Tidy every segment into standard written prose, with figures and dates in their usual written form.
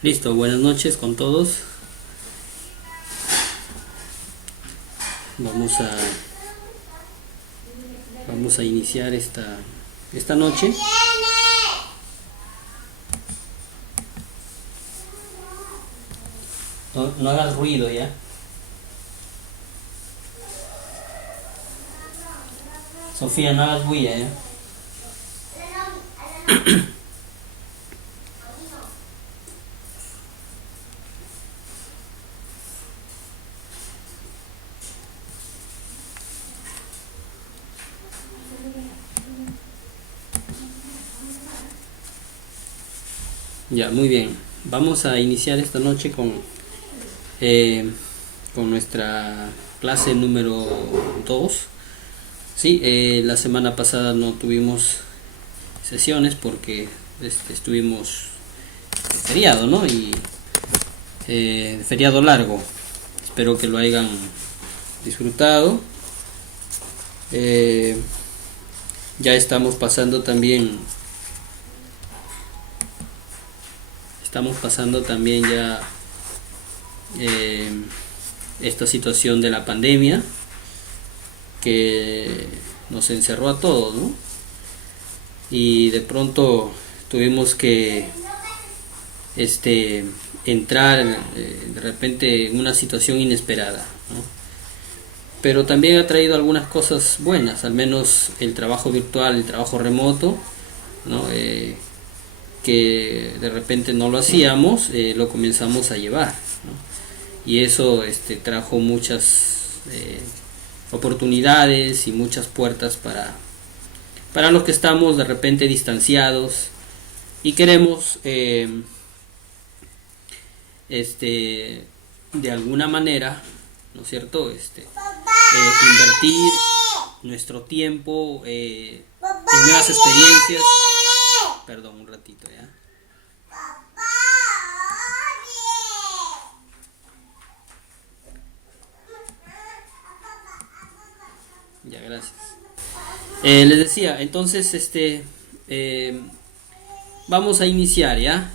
Listo, buenas noches con todos. Vamos a vamos a iniciar esta noche. No hagas ruido ya. Sofía, no hagas bulla ya. Ya, muy bien. Vamos a iniciar esta noche con nuestra clase número 2. Sí, la semana pasada no tuvimos sesiones porque estuvimos feriado, ¿no? Y feriado largo. Espero que lo hayan disfrutado. Ya estamos pasando también ya esta situación de la pandemia que nos encerró a todos, ¿no? Y de pronto tuvimos que entrar de repente en una situación inesperada, ¿no? Pero también ha traído algunas cosas buenas, al menos el trabajo virtual, el trabajo remoto, ¿no? Que de repente no lo hacíamos, lo comenzamos a llevar, ¿no? Y eso trajo muchas oportunidades y muchas puertas para los que estamos de repente distanciados y queremos de alguna manera, ¿no es cierto? Invertir nuestro tiempo en nuevas experiencias. Perdón, un ratito ya. Ya, gracias. Les decía, entonces, vamos a iniciar ya.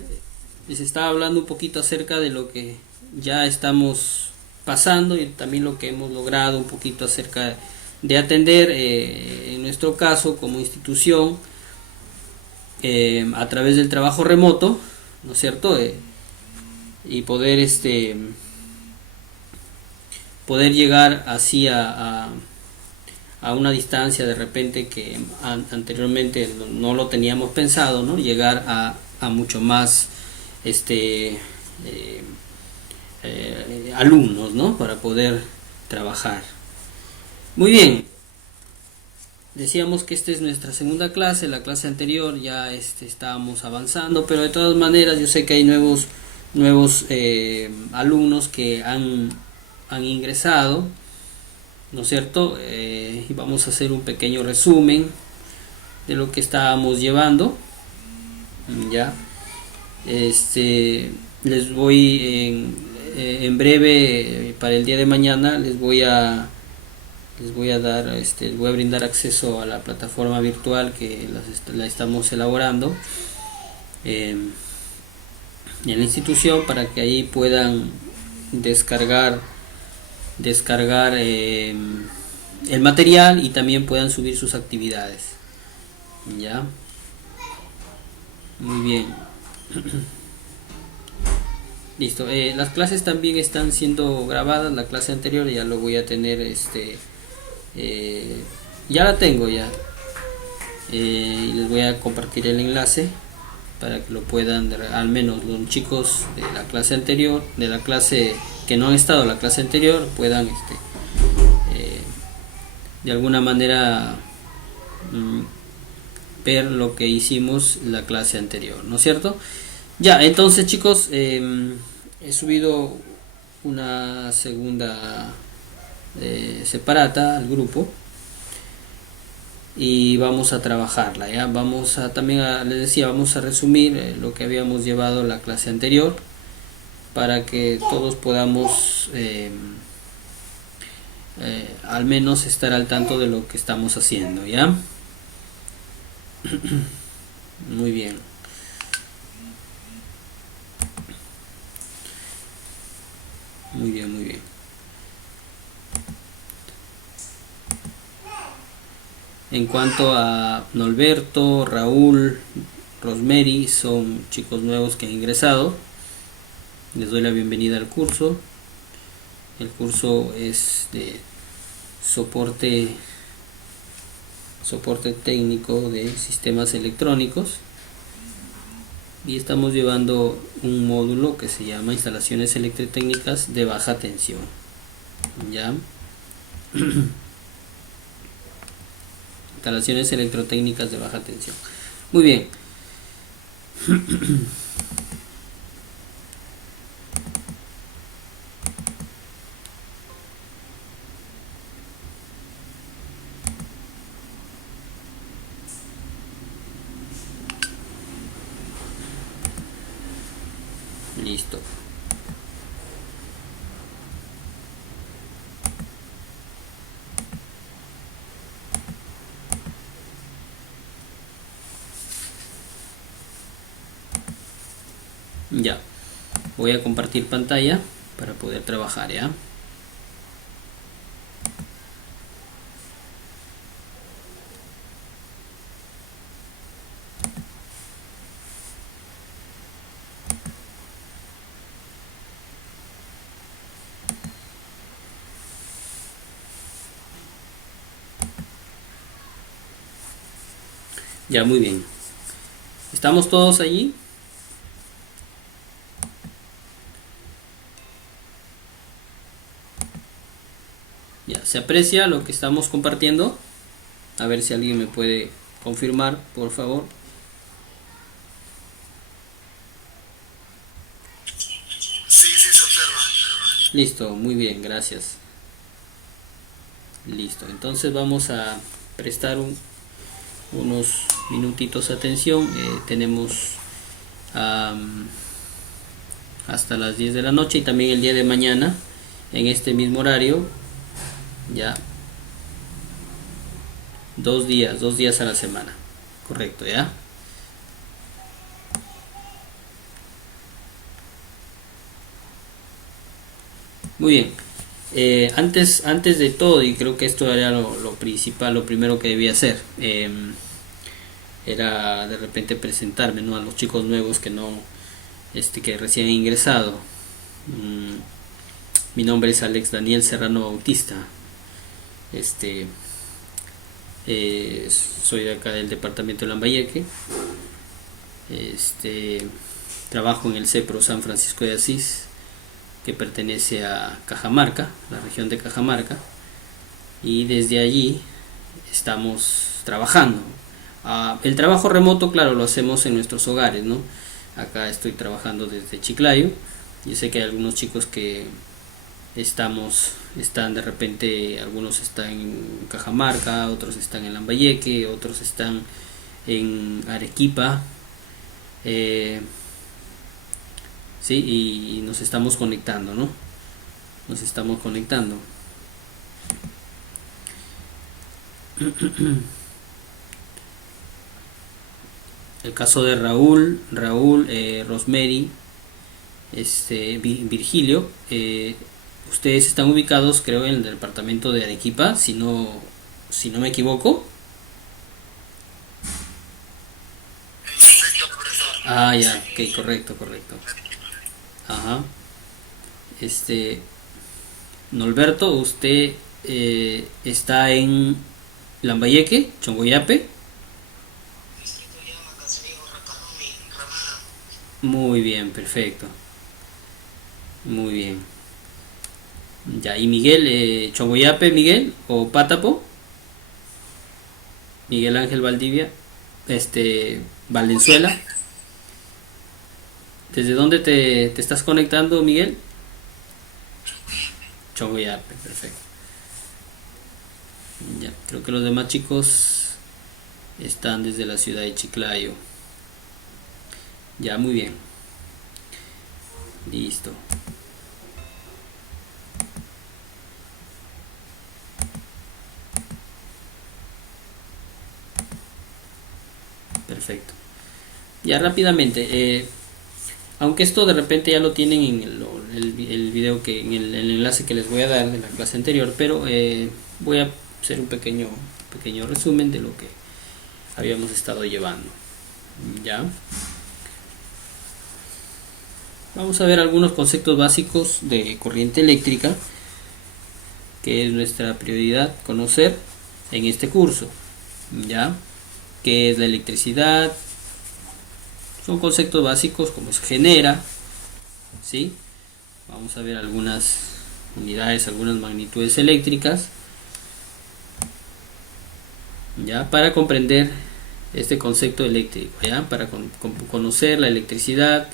Les estaba hablando un poquito acerca de lo que ya estamos pasando y también lo que hemos logrado un poquito acerca de atender, en nuestro caso como institución, a través del trabajo remoto, ¿no es cierto? Y poder poder llegar así a una distancia de repente que anteriormente no lo teníamos pensado, ¿no? Llegar a mucho más alumnos, ¿no? Para poder trabajar. Muy bien. Decíamos que esta es nuestra segunda clase. La clase anterior ya estábamos avanzando, pero de todas maneras yo sé que hay nuevos alumnos que han ingresado, ¿no es cierto? Y vamos a hacer un pequeño resumen de lo que estábamos llevando. Ya, les voy en breve, para el día de mañana les voy a dar, les voy a brindar acceso a la plataforma virtual que la estamos elaborando en la institución, para que ahí puedan descargar el material y también puedan subir sus actividades. Ya, muy bien. Listo. Las clases también están siendo grabadas. La clase anterior ya lo voy a tener, ya la tengo ya, y les voy a compartir el enlace para que lo puedan, al menos los chicos de la clase anterior, de la clase que no han estado en la clase anterior, puedan de alguna manera ver lo que hicimos en la clase anterior, ¿no es cierto? Ya, entonces chicos, he subido una segunda separata al grupo y vamos a trabajarla, ya vamos a les decía, vamos a resumir lo que habíamos llevado en la clase anterior para que todos podamos al menos estar al tanto de lo que estamos haciendo, ya. Muy bien. Muy bien, muy bien. En cuanto a Norberto, Raúl, Rosemary, son chicos nuevos que han ingresado. Les doy la bienvenida al curso. El curso es de soporte técnico de sistemas electrónicos y estamos llevando un módulo que se llama instalaciones electrotécnicas de baja tensión. ¿Ya? Instalaciones electrotécnicas de baja tensión. Muy bien. Listo. Ya. Voy a compartir pantalla para poder trabajar, ¿ya? Ya, muy bien. ¿Estamos todos allí? Ya, ¿se aprecia lo que estamos compartiendo? A ver si alguien me puede confirmar, por favor. Sí, sí se observa. Listo, muy bien, gracias. Listo, entonces vamos a prestar unos minutitos de atención. Tenemos hasta las 10 de la noche y también el día de mañana en este mismo horario, ya 2 días a la semana, correcto, ya. Muy bien. Antes de todo, y creo que esto era lo principal, lo primero que debía hacer, era de repente presentarme, ¿no?, a los chicos nuevos que recién han ingresado. Mi nombre es Alex Daniel Serrano Bautista. Este, Soy de acá del departamento de Lambayeque. Trabajo en el CEPRO San Francisco de Asís, que pertenece a Cajamarca, la región de Cajamarca, y desde allí estamos trabajando. El trabajo remoto, claro, lo hacemos en nuestros hogares, ¿no? Acá estoy trabajando desde Chiclayo. Yo sé que hay algunos chicos que están de repente, algunos están en Cajamarca, otros están en Lambayeque, otros están en Arequipa, sí, y nos estamos conectando, ¿no? Nos estamos conectando. El caso de Raúl, Rosemary, Virgilio, ustedes están ubicados, creo, en el departamento de Arequipa, si no me equivoco. Perfecto, profesor. Ah, ya, ok, correcto, correcto. Ajá. Este, Norberto, usted está en Lambayeque, Chongoyape. Distrito Llama, Caserío, Rapanui, Ramada. Muy bien, perfecto. Muy bien. Ya, y Miguel, Chongoyape, Miguel, o Pátapo, Miguel Ángel Valdivia, Valenzuela. ¿Desde dónde te estás conectando, Miguel? Chongoyape, perfecto. Ya, creo que los demás chicos están desde la ciudad de Chiclayo. Ya, muy bien. Listo. Perfecto. Ya rápidamente, aunque esto de repente ya lo tienen el video que en el enlace que les voy a dar de la clase anterior, pero voy a hacer un pequeño resumen de lo que habíamos estado llevando. Ya vamos a ver algunos conceptos básicos de corriente eléctrica, que es nuestra prioridad conocer en este curso. Ya, qué es la electricidad, son conceptos básicos, cómo se genera, ¿sí? Vamos a ver algunas unidades, algunas magnitudes eléctricas, ya, para comprender este concepto eléctrico, ya, para conocer la electricidad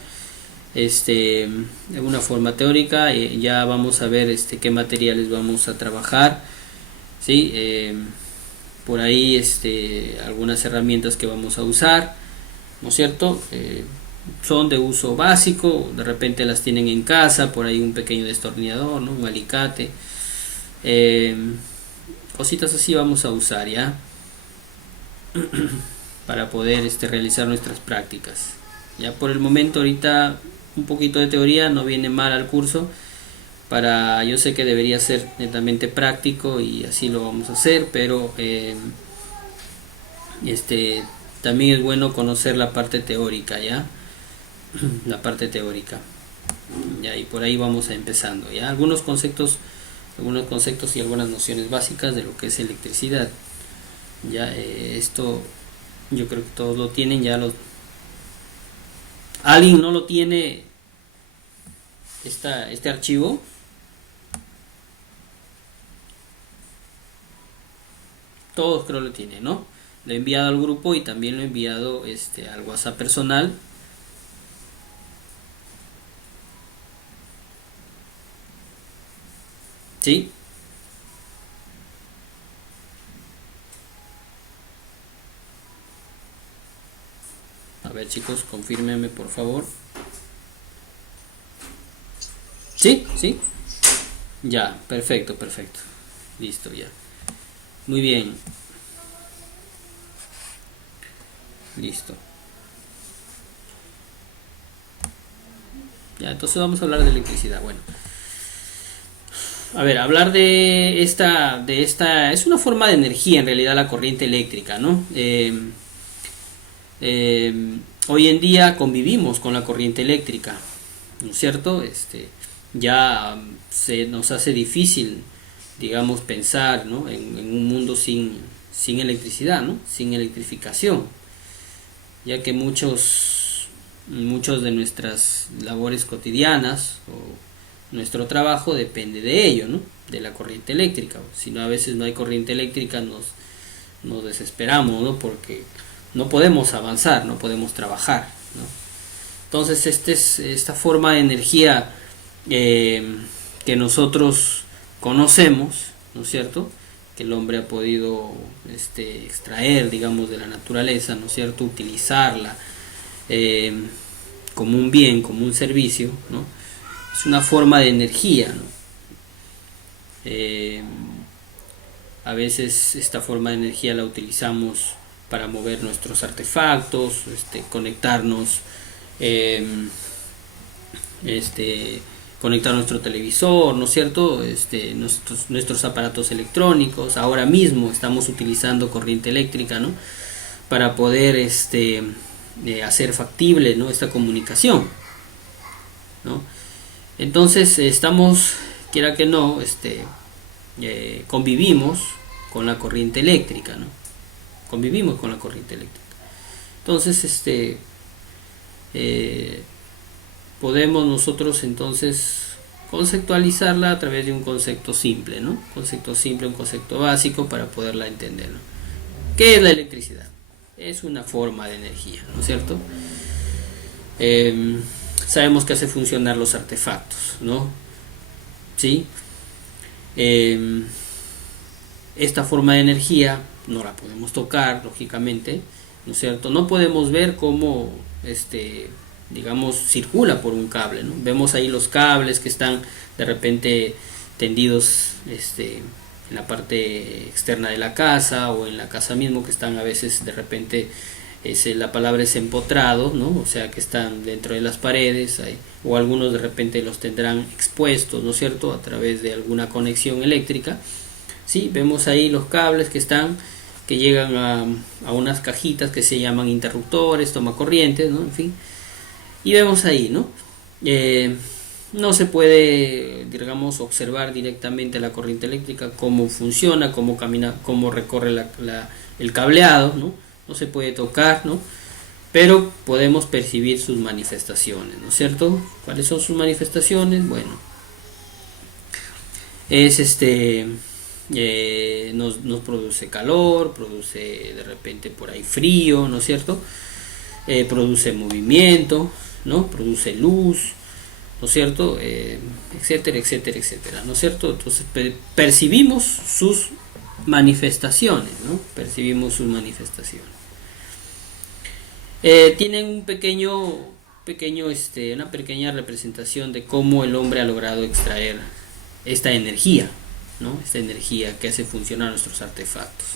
de una forma teórica. Ya vamos a ver qué materiales vamos a trabajar, ¿sí? Por ahí algunas herramientas que vamos a usar, ¿no es cierto? Son de uso básico, de repente las tienen en casa, por ahí un pequeño destornillador, ¿no? Un alicate, cositas así vamos a usar, ya, para poder realizar nuestras prácticas. Ya por el momento, ahorita un poquito de teoría no viene mal al curso. Yo sé que debería ser netamente práctico y así lo vamos a hacer, pero también es bueno conocer la parte teórica, ya, la parte teórica, ya, y por ahí vamos empezando, ya, algunos conceptos y algunas nociones básicas de lo que es electricidad. Ya, esto yo creo que todos lo tienen, ¿alguien no lo tiene este archivo? Todos creo lo tienen, ¿no? Lo he enviado al grupo y también lo he enviado al WhatsApp personal. ¿Sí? A ver, chicos, confírmenme por favor. ¿Sí? ¿Sí? Ya, perfecto. Listo, ya. Muy bien. Listo. Ya, entonces vamos a hablar de electricidad. Bueno. A ver, hablar de esta es una forma de energía en realidad, la corriente eléctrica, ¿no? Hoy en día convivimos con la corriente eléctrica, ¿no es cierto? Ya se nos hace difícil, digamos, pensar, ¿no? en un mundo sin electricidad, ¿no? Sin electrificación, ya que muchos de nuestras labores cotidianas o nuestro trabajo depende de ello, ¿no? De la corriente eléctrica. Si no, a veces no hay corriente eléctrica, nos desesperamos, ¿no? Porque no podemos avanzar, no podemos trabajar, ¿no? Entonces esta forma de energía que nosotros conocemos, ¿no es cierto?, que el hombre ha podido extraer, digamos, de la naturaleza, ¿no es cierto?, utilizarla como un bien, como un servicio, ¿no? Es una forma de energía, ¿no? A veces esta forma de energía la utilizamos para mover nuestros artefactos, conectarnos, conectar nuestro televisor, ¿no es cierto?, nuestros aparatos electrónicos. Ahora mismo estamos utilizando corriente eléctrica, ¿no?, para poder hacer factible, ¿no?, esta comunicación, ¿no? Entonces estamos, quiera que no, convivimos con la corriente eléctrica, ¿no? Convivimos con la corriente eléctrica. Entonces podemos nosotros entonces conceptualizarla a través de un concepto simple, ¿no? Concepto simple, un concepto básico para poderla entender, ¿no? ¿Qué es la electricidad? Es una forma de energía, ¿no es cierto? Sabemos que hace funcionar los artefactos, ¿no? ¿Sí? Esta forma de energía no la podemos tocar, lógicamente, ¿no es cierto? No podemos ver cómo digamos, circula por un cable, ¿no? Vemos ahí los cables que están de repente tendidos en la parte externa de la casa o en la casa mismo, que están a veces de repente La palabra es empotrados, ¿no? O sea que están dentro de las paredes, o algunos de repente los tendrán expuestos, ¿no es cierto?, a través de alguna conexión eléctrica. ¿Sí? Vemos ahí los cables que llegan a unas cajitas que se llaman interruptores, tomacorrientes, ¿no? En fin, y vemos ahí, ¿no? No se puede, digamos, observar directamente la corriente eléctrica, cómo funciona, cómo camina, cómo recorre el cableado, ¿no? No se puede tocar, ¿no? Pero podemos percibir sus manifestaciones, ¿no es cierto? ¿Cuáles son sus manifestaciones? Bueno, nos produce calor, produce de repente por ahí frío, ¿no es cierto? Produce movimiento, ¿no? Produce luz, ¿no es cierto? Etcétera, etcétera, etcétera, ¿no es cierto? Entonces percibimos sus manifestaciones, ¿no? Percibimos sus manifestaciones. Tienen una pequeña representación de cómo el hombre ha logrado extraer esta energía, ¿no? Esta energía que hace funcionar nuestros artefactos.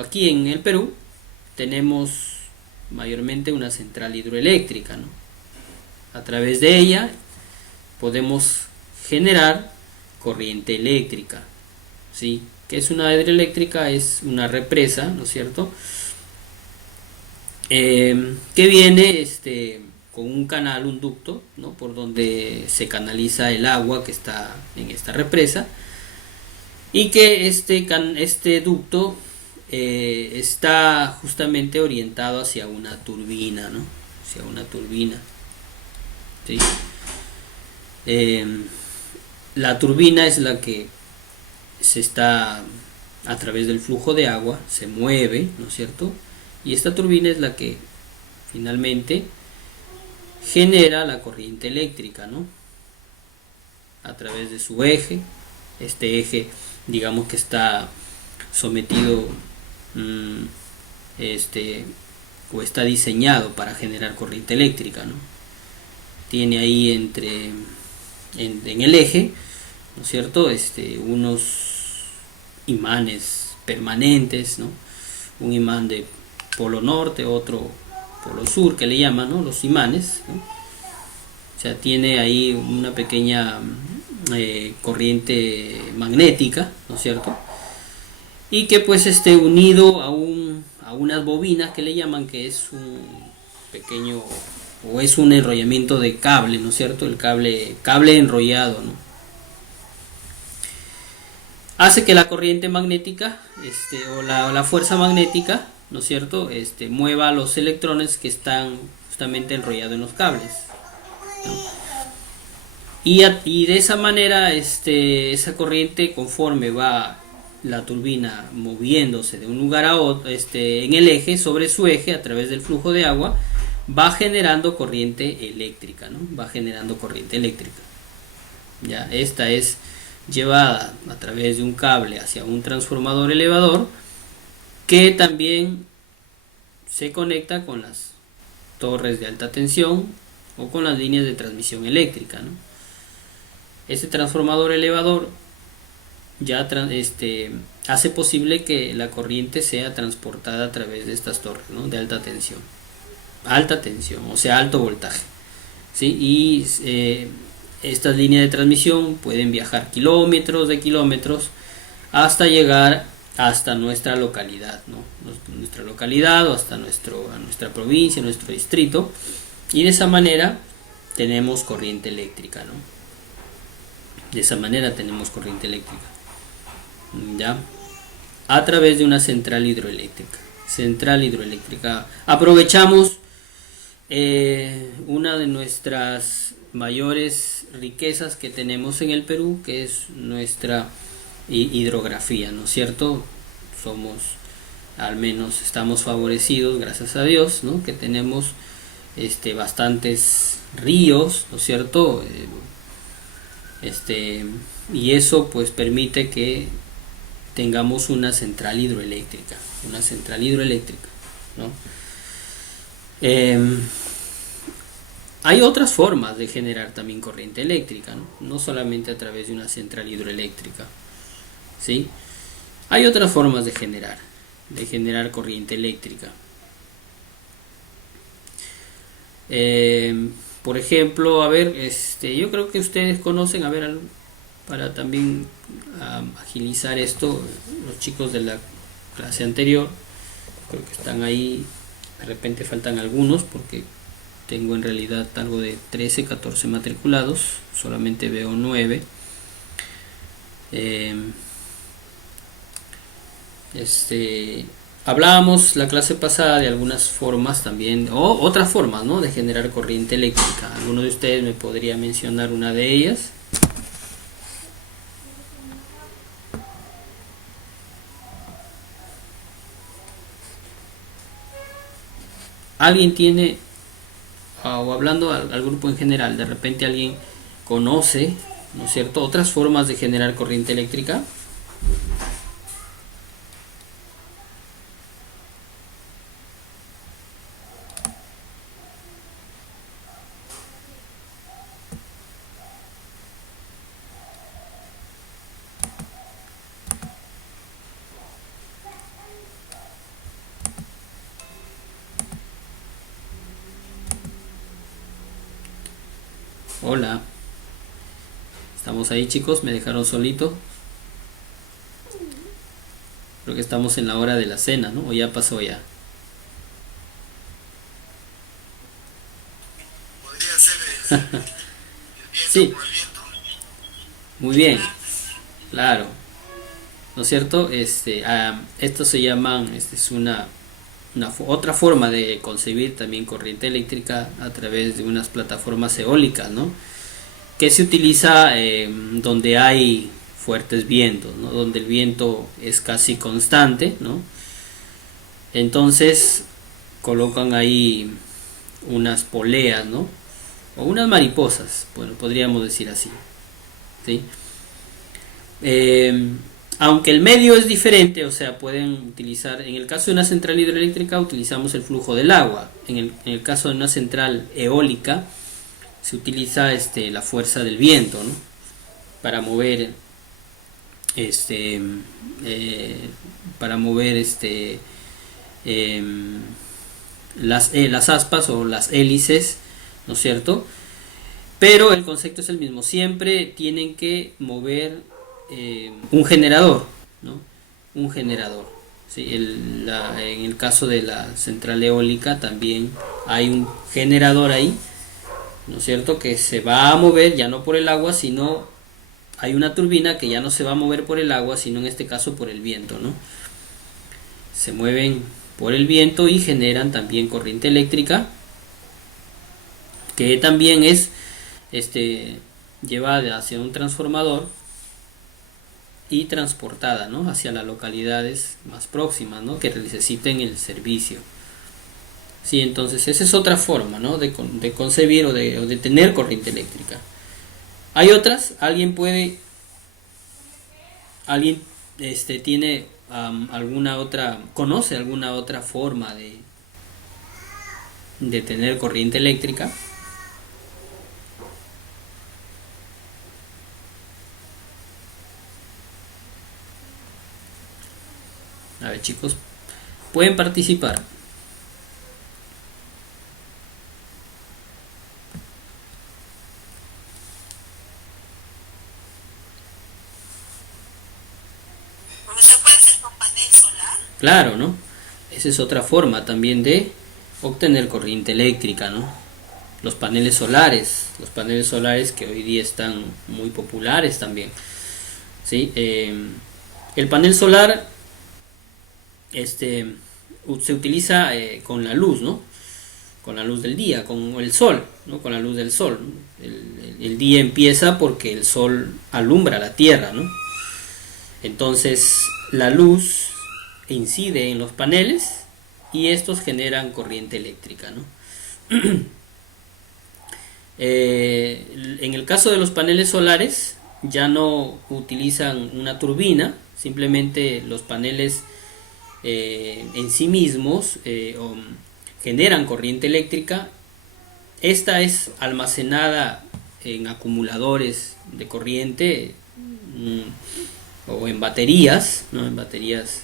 Aquí en el Perú tenemos mayormente una central hidroeléctrica, ¿no? A través de ella podemos generar corriente eléctrica, ¿sí? ¿Qué es una hidroeléctrica? Es una represa, ¿no es cierto?, que viene con un canal, un ducto, ¿no?, por donde se canaliza el agua que está en esta represa, y que este ducto está justamente orientado hacia una turbina, ¿no? Hacia una turbina, ¿sí? La turbina es la que a través del flujo de agua, se mueve, ¿no es cierto? Y esta turbina es la que finalmente genera la corriente eléctrica, ¿no? A través de su eje. Este eje, digamos que está sometido o está diseñado para generar corriente eléctrica, ¿no? Tiene ahí en el eje, ¿no es cierto?, unos imanes permanentes, ¿no? Un imán de polo norte, otro polo sur, que le llaman, ¿no?, los imanes, ¿no? O sea, tiene ahí una pequeña corriente magnética, ¿no es cierto?, y que pues esté unido a unas bobinas que le llaman, que es un pequeño, o es un enrollamiento de cable, ¿no es cierto?, el cable enrollado, ¿no? Hace que la corriente magnética o la fuerza magnética, ¿no es cierto?, mueva los electrones que están justamente enrollados en los cables, ¿no? Y de esa manera esa corriente, conforme va la turbina moviéndose de un lugar a otro, en el eje, sobre su eje, a través del flujo de agua, va generando corriente eléctrica, ¿no? Va generando corriente eléctrica. Ya, esta es llevada a través de un cable hacia un transformador elevador, que también se conecta con las torres de alta tensión o con las líneas de transmisión eléctrica, ¿no? Este transformador elevador ya hace posible que la corriente sea transportada a través de estas torres, ¿no?, de alta tensión, o sea, alto voltaje, ¿sí? Y estas líneas de transmisión pueden viajar kilómetros de kilómetros hasta llegar hasta nuestra localidad, ¿no? Nuestra localidad, o hasta nuestra provincia, nuestro distrito, y de esa manera tenemos corriente eléctrica, ¿no? De esa manera tenemos corriente eléctrica, ¿ya? A través de una central hidroeléctrica. Aprovechamos una de nuestras mayores riquezas que tenemos en el Perú, que es nuestra hidrografía, ¿no es cierto? Estamos favorecidos, gracias a Dios, ¿no?, que tenemos bastantes ríos, ¿no es cierto? Y eso pues permite que tengamos una central hidroeléctrica, ¿no? Hay otras formas de generar también corriente eléctrica, ¿no? No solamente a través de una central hidroeléctrica, ¿sí? Hay otras formas de generar corriente eléctrica. Por ejemplo, a ver, yo creo que ustedes conocen, a ver, para también agilizar esto, los chicos de la clase anterior, creo que están ahí, de repente faltan algunos porque tengo en realidad algo de 13, 14 matriculados, solamente veo 9. Hablábamos la clase pasada de algunas formas también, o otras formas, ¿no?, de generar corriente eléctrica. ¿Alguno de ustedes me podría mencionar una de ellas? ¿Alguien tiene, o hablando al grupo en general, de repente alguien conoce, ¿no es cierto?, otras formas de generar corriente eléctrica? Hola, ¿estamos ahí, chicos? ¿Me dejaron solito? Creo que estamos en la hora de la cena, ¿no? ¿O ya pasó ya? Podría ser el viento Sí, con el viento. muy bien, claro, ¿no es cierto? Esto se llaman, es otra forma de concebir también corriente eléctrica a través de unas plataformas eólicas, ¿no?, que se utiliza donde hay fuertes vientos, ¿no?, donde el viento es casi constante, ¿no? Entonces colocan ahí unas poleas, ¿no?, o unas mariposas, bueno, podríamos decir así, ¿sí? Aunque el medio es diferente, o sea, pueden utilizar, en el caso de una central hidroeléctrica utilizamos el flujo del agua, en el caso de una central eólica se utiliza la fuerza del viento, ¿no?, para mover este para mover las aspas o las hélices, ¿no es cierto? Pero el concepto es el mismo, siempre tienen que mover un generador, ¿no? Un generador, ¿sí? En el caso de la central eólica también hay un generador ahí, ¿no es cierto?, que se va a mover ya no por el agua, sino hay una turbina que ya no se va a mover por el agua, sino en este caso por el viento, ¿no? Se mueven por el viento y generan también corriente eléctrica, que también es llevada hacia un transformador y transportada, ¿no?, hacia las localidades más próximas, ¿no?, que necesiten el servicio. Sí, entonces esa es otra forma, ¿no?, de concebir o de tener corriente eléctrica. Hay otras, alguien tiene alguna otra, conoce alguna otra forma de tener corriente eléctrica. A ver, chicos, pueden participar. ¿Se puede hacer con panel solar? Claro, ¿no? Esa es otra forma también de obtener corriente eléctrica, ¿no? Los paneles solares que hoy día están muy populares también, ¿sí? El panel solar se utiliza con la luz, ¿no?, con la luz del día, con el sol, ¿no?, con la luz del sol, ¿no? El día empieza porque el sol alumbra la tierra, ¿no? Entonces la luz incide en los paneles y estos generan corriente eléctrica, ¿no? En el caso de los paneles solares ya no utilizan una turbina, simplemente los paneles en sí mismos generan corriente eléctrica. Esta es almacenada en acumuladores de corriente o en baterías, ¿no? En baterías,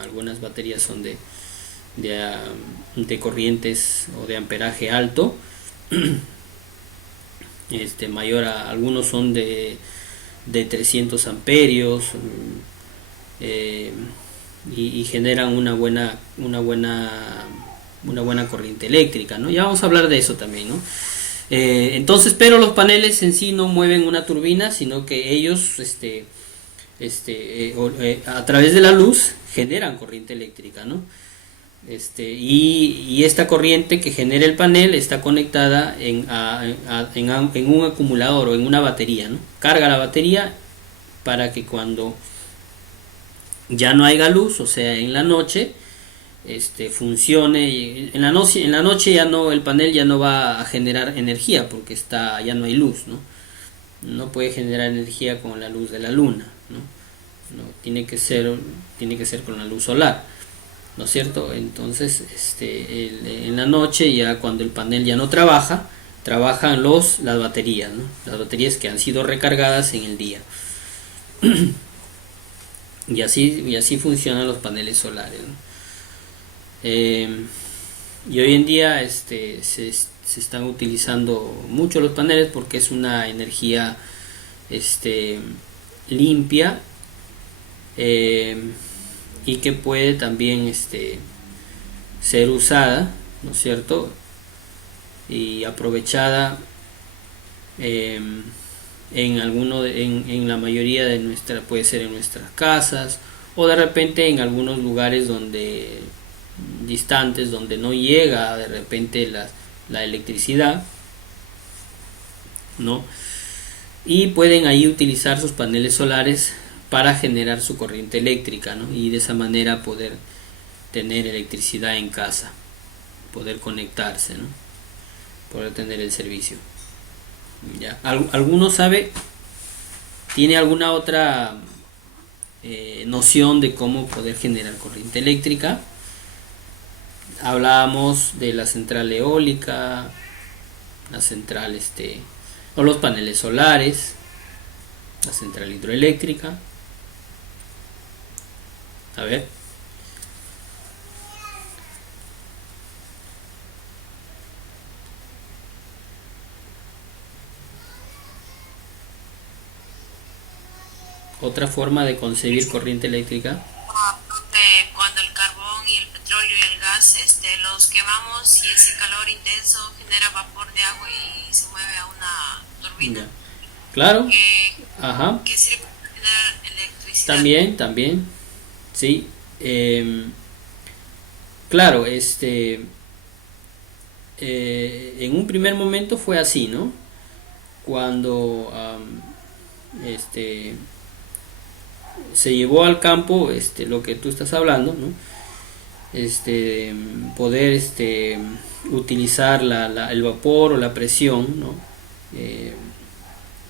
algunas baterías son de corrientes o de amperaje alto, mayor a algunos son de 300 amperios, eh, y generan una buena corriente eléctrica, ¿no? Ya vamos a hablar de eso también, ¿no? Entonces, pero los paneles en sí no mueven una turbina, sino que ellos a través de la luz generan corriente eléctrica, ¿no? Y esta corriente que genera el panel está conectada en un acumulador o en una batería, ¿no? Carga la batería para que cuando ya no haya luz, o sea, en la noche, funcione. Y en la noche ya no, el panel ya no va a generar energía porque ya no hay luz, ¿no? No puede generar energía con la luz de la luna, ¿no? No, tiene que ser con la luz solar, ¿no es cierto? Entonces, en la noche, ya cuando el panel ya no trabajan las baterías, ¿no? Las baterías que han sido recargadas en el día. Y así funcionan los paneles solares, ¿no? Y hoy en día se están utilizando mucho los paneles porque es una energía limpia, y que puede también ser usada, ¿no es cierto? Y aprovechada en la mayoría puede ser en nuestras casas, o de repente en algunos lugares distantes donde no llega de repente la electricidad, ¿no? Y pueden ahí utilizar sus paneles solares para generar su corriente eléctrica, ¿no? Y de esa manera poder tener electricidad en casa, poder conectarse, ¿no? Poder tener el servicio. ¿Ya? ¿Alguno tiene alguna otra noción de cómo poder generar corriente eléctrica? Hablábamos de la central eólica, la central o los paneles solares, la central hidroeléctrica. A ver. Otra forma de concebir corriente eléctrica. Cuando el carbón y el petróleo y el gas los quemamos y ese calor intenso genera vapor de agua y se mueve a una turbina. Ya. Claro. Ajá. Que sirve para generar electricidad. También. Sí. Claro, en un primer momento fue así, ¿no? Cuando se llevó al campo lo que tú estás hablando, ¿no? Poder utilizar el vapor o la presión, ¿no?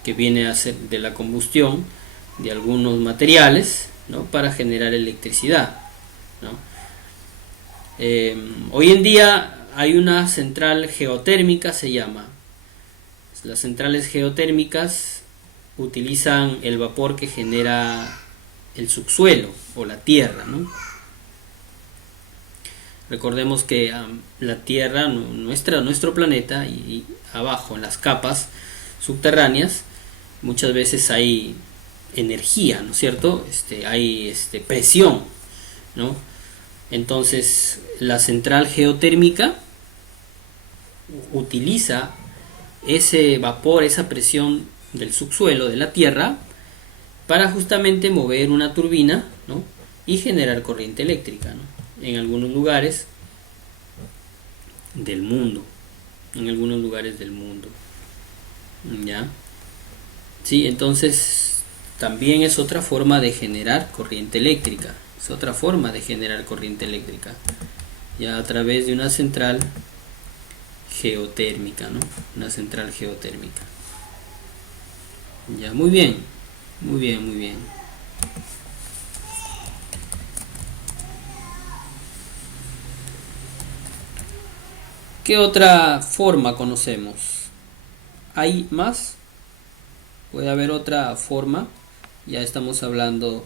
Que viene a ser de la combustión de algunos materiales, ¿no? Para generar electricidad, ¿no? Hoy en día hay una central geotérmica, se llama. Las centrales geotérmicas utilizan el vapor que genera el subsuelo o la tierra, ¿no? Recordemos que la Tierra, nuestro planeta, y abajo en las capas subterráneas muchas veces hay energía, ¿no es cierto? Hay presión, ¿no? Entonces la central geotérmica utiliza ese vapor, esa presión del subsuelo de la Tierra para justamente mover una turbina, ¿no? Y generar corriente eléctrica, ¿no? En algunos lugares del mundo, ¿ya? Sí, entonces también es otra forma de generar corriente eléctrica, ya a través de una central geotérmica, ¿no? Una central geotérmica. Ya, muy bien. ¿Qué otra forma conocemos? ¿Hay más? ¿Puede haber otra forma Ya estamos hablando,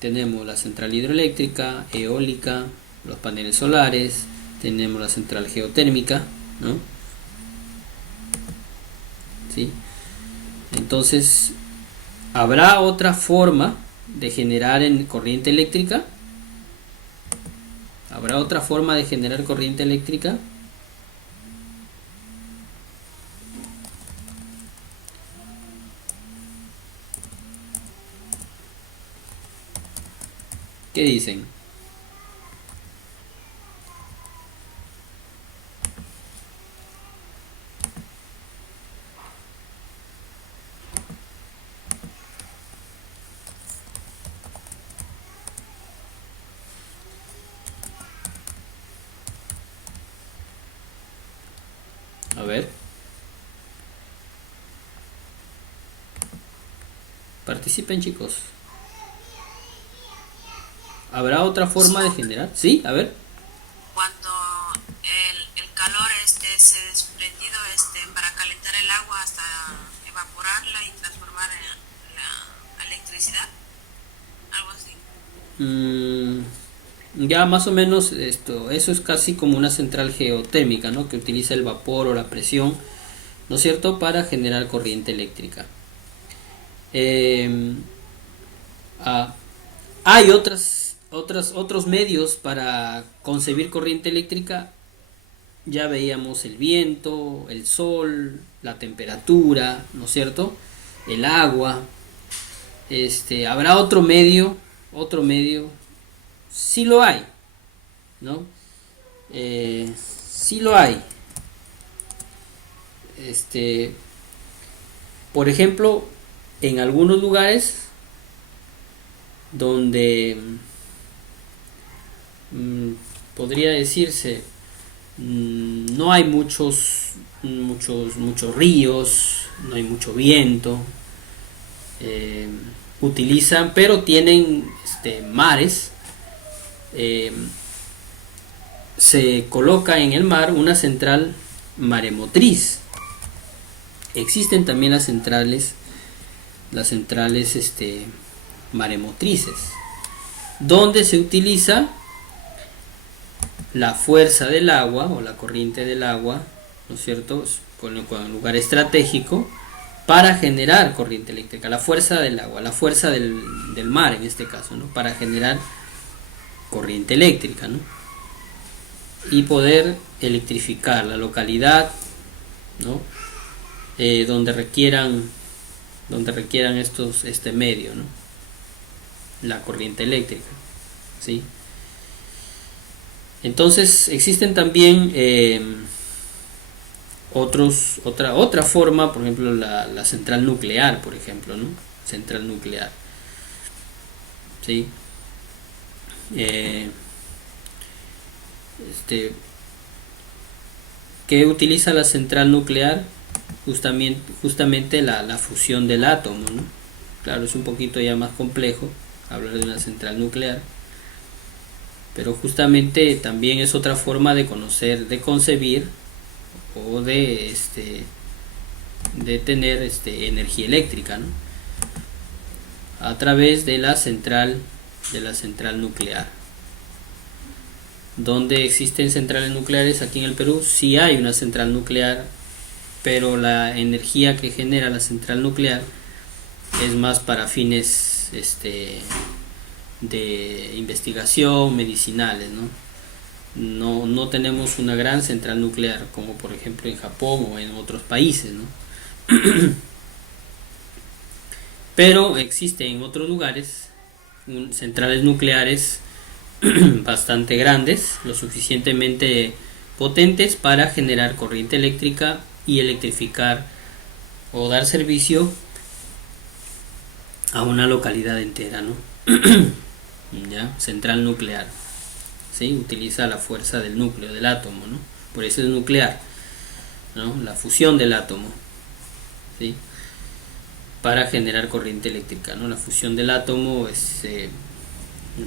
tenemos la central hidroeléctrica, eólica, los paneles solares, tenemos la central geotérmica, ¿no? ¿Sí? Entonces, ¿habrá otra forma de generar corriente eléctrica? ¿Habrá otra forma de generar corriente eléctrica? ¿Qué dicen? A ver. Participen, chicos. ¿Habrá otra forma de generar? Sí, a ver. Cuando el calor se desprendido para calentar el agua hasta evaporarla y transformar en la electricidad, algo así. Ya más o menos eso es casi como una central geotérmica, ¿no? Que utiliza el vapor o la presión, ¿no es cierto?, para generar corriente eléctrica. Hay otros medios para concebir corriente eléctrica. Ya veíamos el viento, el sol, la temperatura, ¿no es cierto?, el agua. Habrá otro medio, sí lo hay, ¿no? Sí lo hay. Por ejemplo, en algunos lugares donde podría decirse no hay muchos ríos, no hay mucho viento, utilizan, pero tienen mares. Se coloca en el mar una central maremotriz. Existen también las centrales maremotrices, donde se utiliza la fuerza del agua o la corriente del agua, ¿no es cierto?, con un lugar estratégico para generar corriente eléctrica. La fuerza del agua, la fuerza del mar en este caso, ¿no?, para generar corriente eléctrica, ¿no?, y poder electrificar la localidad, ¿no?, donde requieran este medio, ¿no?, la corriente eléctrica, ¿sí? Entonces existen también otra forma, por ejemplo la central nuclear, por ejemplo, ¿no? Central nuclear, ¿sí? ¿Qué utiliza la central nuclear? Justamente la fusión del átomo, ¿no? Claro, es un poquito ya más complejo hablar de una central nuclear, pero justamente también es otra forma de conocer, de concebir o de tener energía eléctrica, ¿no?, a través de la central nuclear. ¿Dónde existen centrales nucleares? Aquí en el Perú sí hay una central nuclear, pero la energía que genera la central nuclear es más para fines de investigación, medicinales, ¿no? No tenemos una gran central nuclear como por ejemplo en Japón o en otros países, ¿no? Pero existen en otros lugares centrales nucleares bastante grandes, lo suficientemente potentes para generar corriente eléctrica y electrificar o dar servicio a una localidad entera, ¿no? ¿Ya? Central nuclear, ¿sí? Utiliza la fuerza del núcleo, del átomo, ¿no? Por eso es nuclear, ¿no? La fusión del átomo, ¿sí?, para generar corriente eléctrica, ¿no? La fusión del átomo es,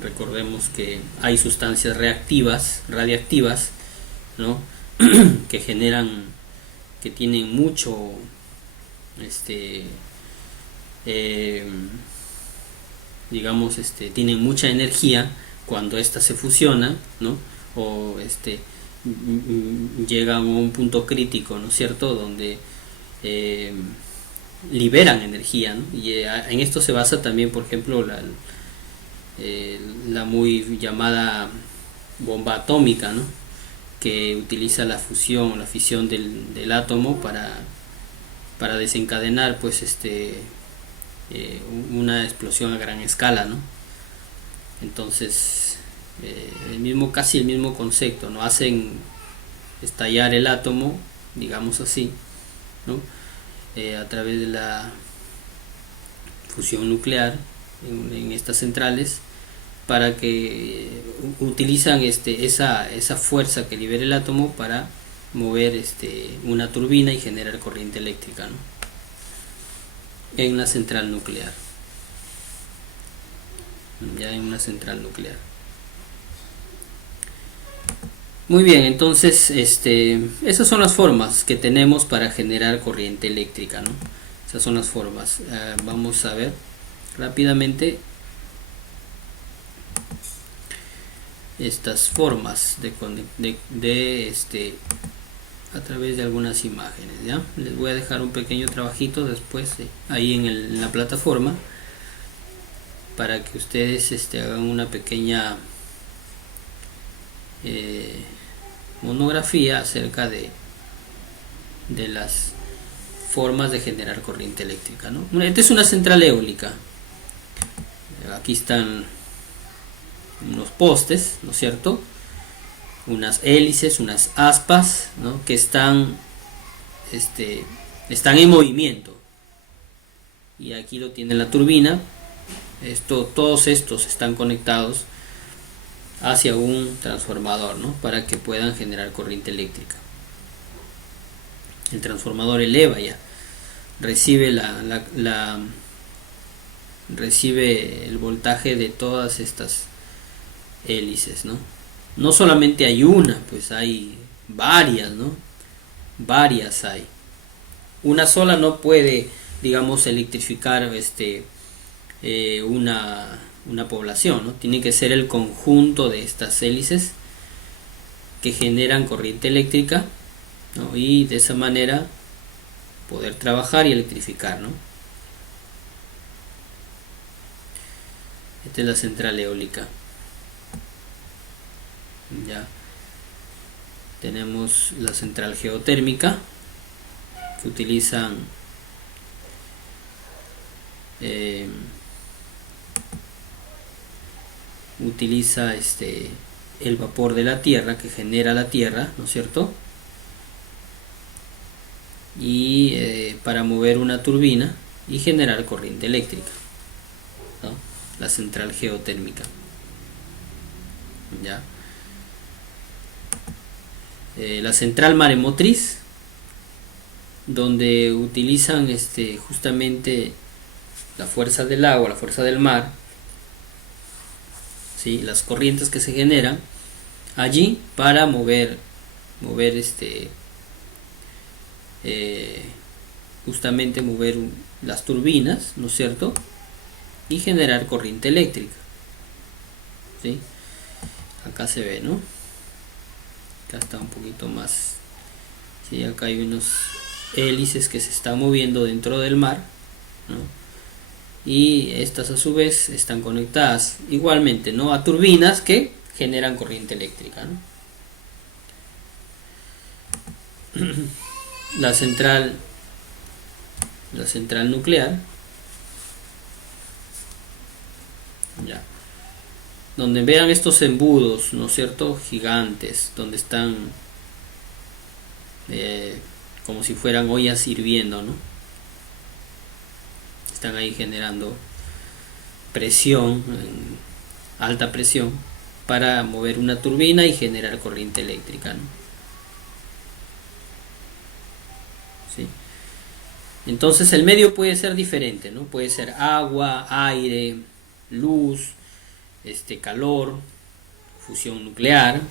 recordemos que hay sustancias radiactivas, ¿no? que tienen mucho eh, digamos, tienen mucha energía cuando ésta se fusiona, ¿no? O llegan a un punto crítico, ¿no es cierto?, donde eh, liberan energía, ¿no? Y en esto se basa también, por ejemplo, la muy llamada bomba atómica, ¿no?, que utiliza la fusión o la fisión del átomo para desencadenar, pues, una explosión a gran escala, ¿no? Entonces, casi el mismo concepto, ¿no? Hacen estallar el átomo, digamos así, ¿no? A través de la fusión nuclear en estas centrales, para que utilizan esa fuerza que libera el átomo para mover una turbina y generar corriente eléctrica, ¿no?, en una central nuclear. Ya en una central nuclear. Muy bien, entonces esas son las formas que tenemos para generar corriente eléctrica, ¿no? Esas son las formas. Vamos a ver rápidamente estas formas a través de algunas imágenes, ¿ya? Les voy a dejar un pequeño trabajito después ahí en la plataforma, para que ustedes hagan una pequeña monografía acerca de las formas de generar corriente eléctrica, ¿no? Esta es una central eólica. Aquí están unos postes, ¿no es cierto?, unas hélices, unas aspas, ¿no?, que están en movimiento, y aquí lo tiene la turbina. Todos estos están conectados hacia un transformador, ¿no?, para que puedan generar corriente eléctrica. El transformador eleva, ya recibe recibe el voltaje de todas estas hélices, ¿no? No solamente hay una, pues hay varias, ¿no? Varias hay. Una sola no puede, digamos, electrificar una población, ¿no? Tiene que ser el conjunto de estas hélices que generan corriente eléctrica, ¿no?, y de esa manera poder trabajar y electrificar, ¿no? Esta es la central eólica. Ya tenemos la central geotérmica, que utilizan utiliza el vapor de la tierra que genera la tierra, ¿no es cierto?, y para mover una turbina y generar corriente eléctrica, ¿no?, la central geotérmica. Ya. La central maremotriz, donde utilizan justamente la fuerza del agua, la fuerza del mar, ¿sí?, las corrientes que se generan allí para mover justamente mover las turbinas, ¿no es cierto?, y generar corriente eléctrica, ¿sí? Acá se ve, ¿no? Acá está un poquito más, ¿sí? Acá hay unos hélices que se están moviendo dentro del mar, ¿no?, y estas a su vez están conectadas igualmente, ¿no?, a turbinas que generan corriente eléctrica, ¿no? La central nuclear, ya, donde vean estos embudos, ¿no es cierto?, gigantes, donde están como si fueran ollas hirviendo, ¿no? Están ahí generando presión, alta presión, para mover una turbina y generar corriente eléctrica, ¿no? ¿Sí? Entonces el medio puede ser diferente, ¿no? Puede ser agua, aire, luz, calor, fisión nuclear,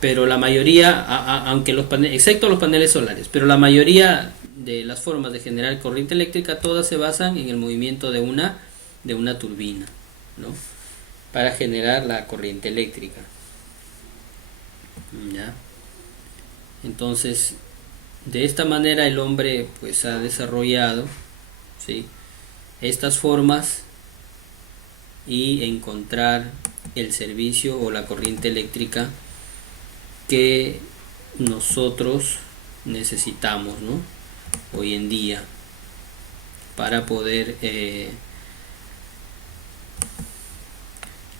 pero la mayoría, aunque excepto los paneles solares, pero la mayoría de las formas de generar corriente eléctrica, todas se basan en el movimiento de una turbina, ¿no? Para generar la corriente eléctrica. ¿Ya? Entonces, de esta manera el hombre pues ha desarrollado, ¿sí?, estas formas y encontrar el servicio o la corriente eléctrica que nosotros necesitamos, ¿no?, hoy en día para poder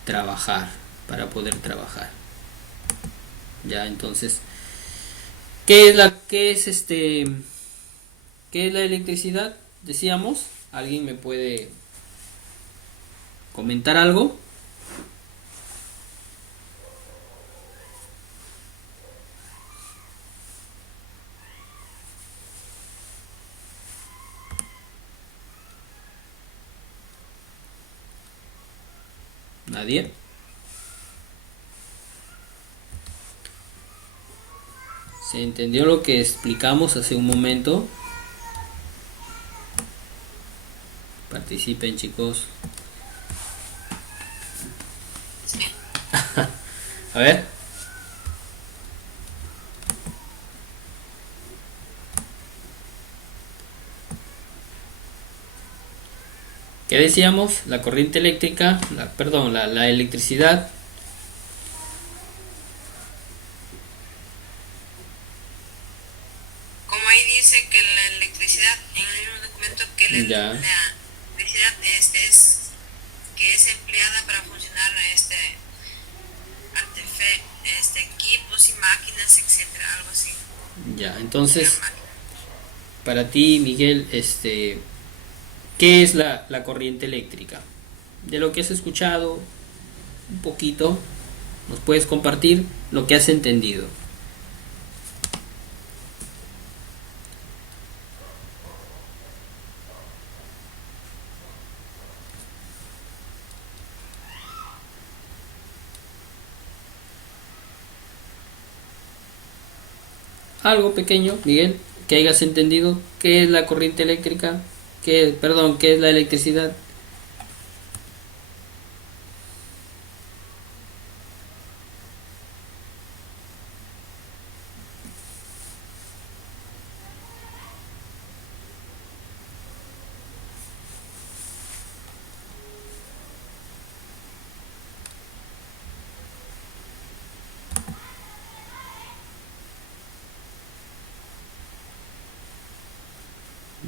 trabajar, ya. Entonces, ¿qué es la electricidad? Decíamos, ¿alguien me puede comentar algo? ¿Nadie? ¿Se entendió lo que explicamos hace un momento? Participen, chicos. Sí. A ver. ¿Qué decíamos? La corriente eléctrica, la electricidad. Como ahí dice que la electricidad, en el mismo documento, que Ya. la electricidad es empleada para funcionar equipos y máquinas, etcétera, algo así. Ya, entonces, para ti, Miguel, ¿qué es la corriente eléctrica? De lo que has escuchado un poquito, ¿nos puedes compartir lo que has entendido? Algo pequeño, Miguel, que hayas entendido. ¿Qué es la corriente eléctrica? ¿Qué es la electricidad?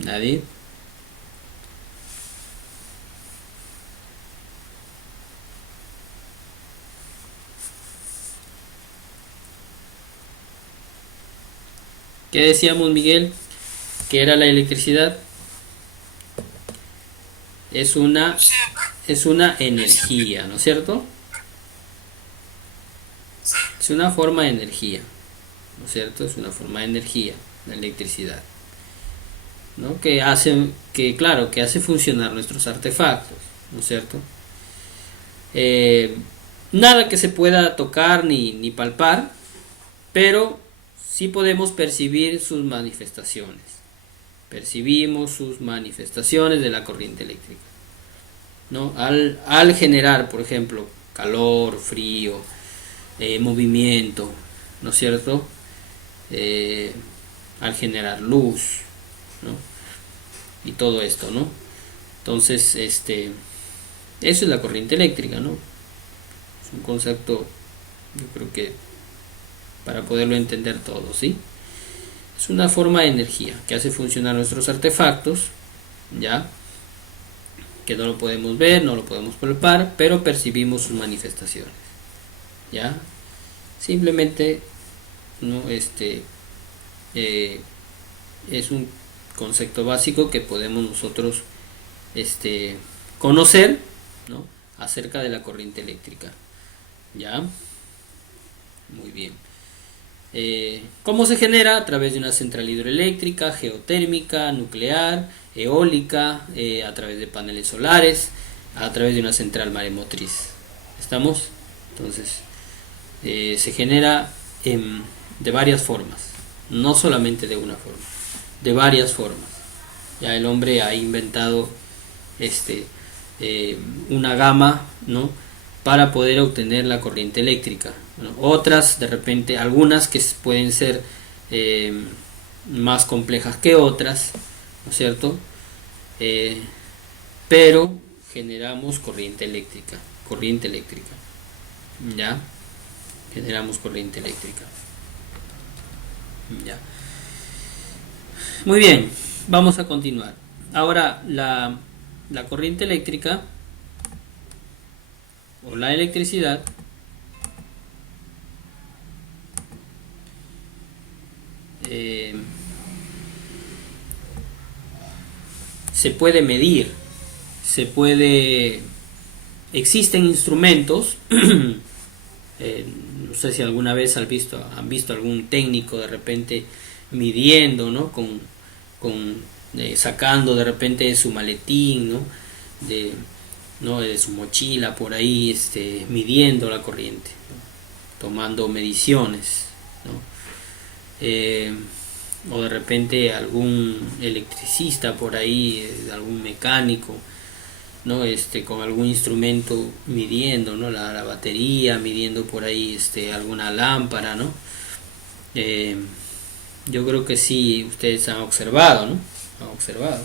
Nadie. ¿Qué decíamos, Miguel? ¿Qué era la electricidad? Es una energía, ¿no es cierto? Es una forma de energía, ¿no es cierto? Es una forma de energía, la electricidad, ¿no? Que hace funcionar nuestros artefactos, ¿no es cierto? Nada que se pueda tocar ni palpar, pero sí podemos percibir sus manifestaciones. Percibimos sus manifestaciones de la corriente eléctrica, ¿no? Al generar, por ejemplo, calor, frío, movimiento, ¿no es cierto? Al generar luz, ¿no? Y todo esto, ¿no? Entonces, eso es la corriente eléctrica, ¿no? Es un concepto, yo creo que para poderlo entender todo, ¿sí? Es una forma de energía que hace funcionar nuestros artefactos, ¿ya? Que no lo podemos ver, no lo podemos palpar, pero percibimos sus manifestaciones, ¿ya? Simplemente, ¿no? Es un concepto básico que podemos nosotros conocer, ¿no?, acerca de la corriente eléctrica, ¿ya? Muy bien. ¿Cómo se genera? A través de una central hidroeléctrica, geotérmica, nuclear, eólica, a través de paneles solares, a través de una central maremotriz. ¿Estamos? Entonces, se genera de varias formas, no solamente de una forma. de varias formas. Ya el hombre ha inventado una gama, ¿no?, para poder obtener la corriente eléctrica. Bueno, otras, de repente, algunas que pueden ser más complejas que otras, ¿no es cierto? Pero generamos corriente eléctrica, ¿ya? Generamos corriente eléctrica, ¿ya? Muy bien, vamos a continuar. Ahora, la corriente eléctrica o la electricidad se puede medir, existen instrumentos. No sé si alguna vez han visto algún técnico de repente midiendo, ¿no?, sacando de repente de su maletín, ¿no?, de su mochila por ahí, midiendo la corriente, ¿no?, tomando mediciones, ¿no? O de repente algún electricista por ahí, algún mecánico, ¿no?, con algún instrumento midiendo, ¿no?, la batería, midiendo por ahí alguna lámpara, ¿no? Yo creo que sí, ustedes han observado, ¿no? Han observado.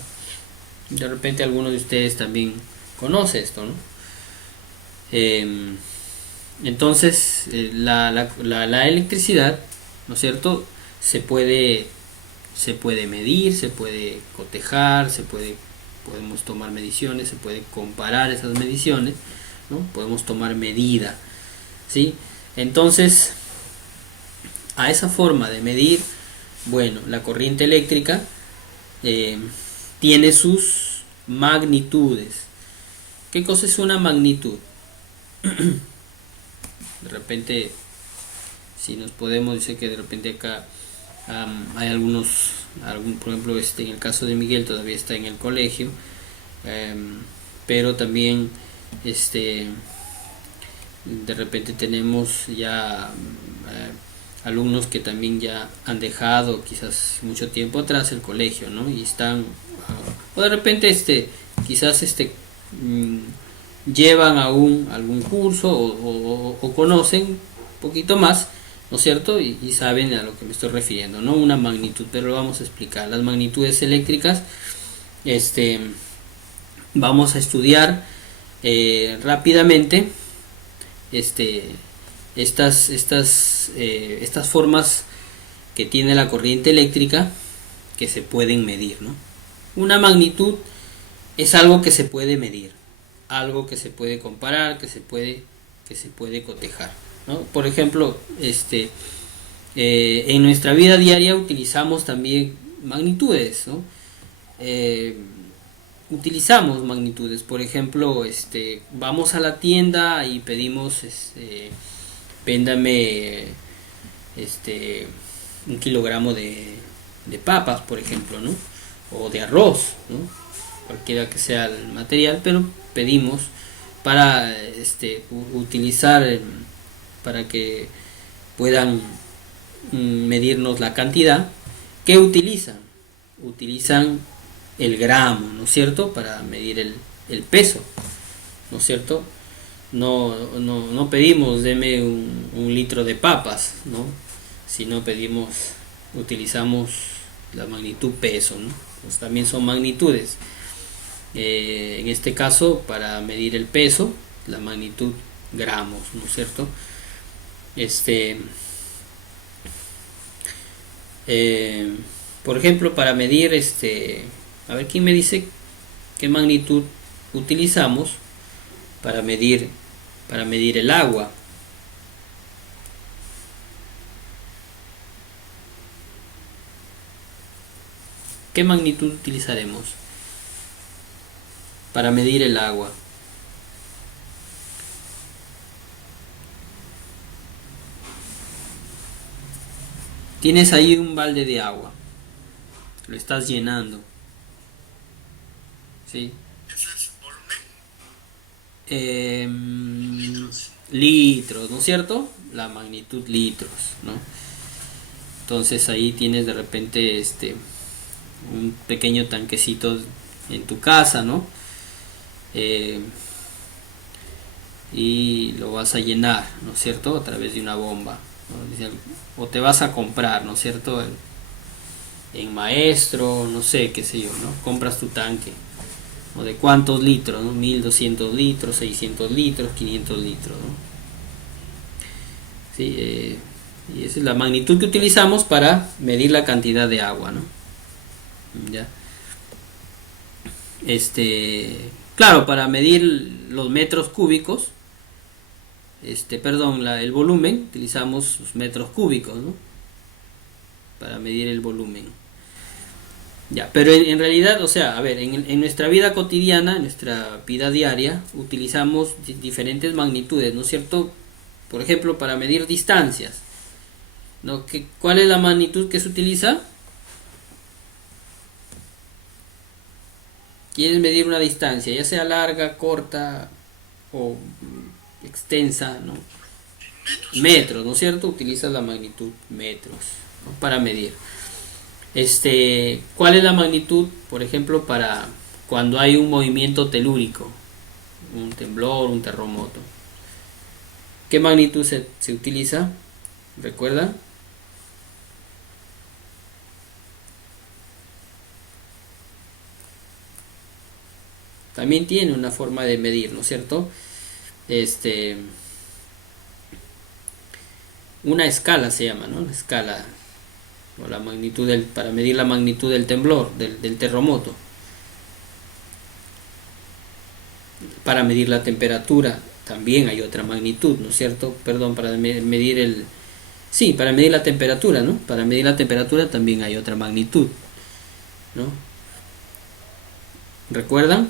De repente algunos de ustedes también conoce esto, ¿no? Entonces, la electricidad, ¿no es cierto?, se puede medir, se puede cotejar, podemos tomar mediciones, se puede comparar esas mediciones, ¿no? Podemos tomar medida, ¿sí? Entonces, a esa forma de medir, bueno, la corriente eléctrica tiene sus magnitudes. ¿Qué cosa es una magnitud? De repente, si nos podemos decir que de repente acá hay por ejemplo, en el caso de Miguel todavía está en el colegio, pero también de repente tenemos ya alumnos que también ya han dejado quizás mucho tiempo atrás el colegio, ¿no? Y están, o de repente quizás llevan algún curso o conocen un poquito más, ¿no es cierto? Y saben a lo que me estoy refiriendo, ¿no? Una magnitud, pero lo vamos a explicar. Las magnitudes eléctricas, vamos a estudiar rápidamente estas formas que tiene la corriente eléctrica que se pueden medir, ¿no? Una magnitud es algo que se puede medir, algo que se puede comparar, que se puede cotejar, ¿no? Por ejemplo, en nuestra vida diaria utilizamos también magnitudes, ¿no? Utilizamos magnitudes. Por ejemplo, vamos a la tienda y pedimos, véndame 1 kilogramo de papas, por ejemplo, ¿no? O de arroz, ¿no? Cualquiera que sea el material, pero pedimos para utilizar, para que puedan medirnos la cantidad. ¿Qué utilizan? Utilizan el gramo, ¿no es cierto?, para medir el peso, ¿no es cierto? No pedimos deme un litro de papas, ¿no? Sino utilizamos la magnitud peso, ¿no? Pues también son magnitudes. En este caso, para medir el peso, la magnitud gramos, ¿no es cierto? Por ejemplo, para medir a ver, ¿quién me dice qué magnitud utilizamos para medir el agua? ¿Qué magnitud utilizaremos para medir el agua? Tienes ahí un balde de agua, lo estás llenando, ¿sí? Litros, ¿no es cierto? La magnitud litros, ¿no? Entonces ahí tienes de repente un pequeño tanquecito en tu casa, ¿no? Y lo vas a llenar, ¿no es cierto? A través de una bomba, ¿no? O te vas a comprar, ¿no es cierto? En Maestro, no sé, qué sé yo, ¿no? Compras tu tanque, ¿no? De cuántos litros, ¿no? 1200 litros, 600 litros, 500 litros, ¿no? Sí, y esa es la magnitud que utilizamos para medir la cantidad de agua, ¿no? Ya. Claro, para medir los metros cúbicos, el volumen, utilizamos los metros cúbicos, ¿no? Para medir el volumen. Ya, pero en realidad, o sea, a ver, en nuestra vida cotidiana, en nuestra vida diaria, utilizamos diferentes magnitudes, ¿no es cierto? Por ejemplo, para medir distancias, ¿no? ¿Cuál es la magnitud que se utiliza? Quieres medir una distancia, ya sea larga, corta o extensa, ¿no? Metros, ¿no es cierto? Utilizas la magnitud metros, ¿no? Para medir. ¿Cuál es la magnitud, por ejemplo, para cuando hay un movimiento telúrico, un temblor, un terremoto? ¿Qué magnitud se utiliza? ¿Recuerda? También tiene una forma de medir, ¿no es cierto? Una escala se llama, ¿no? Una escala, o la magnitud para medir la magnitud del temblor, del terremoto. Para medir la temperatura también hay otra magnitud, ¿no es cierto? Perdón, para medir para medir la temperatura, ¿no? Para medir la temperatura también hay otra magnitud, ¿no? ¿Recuerdan?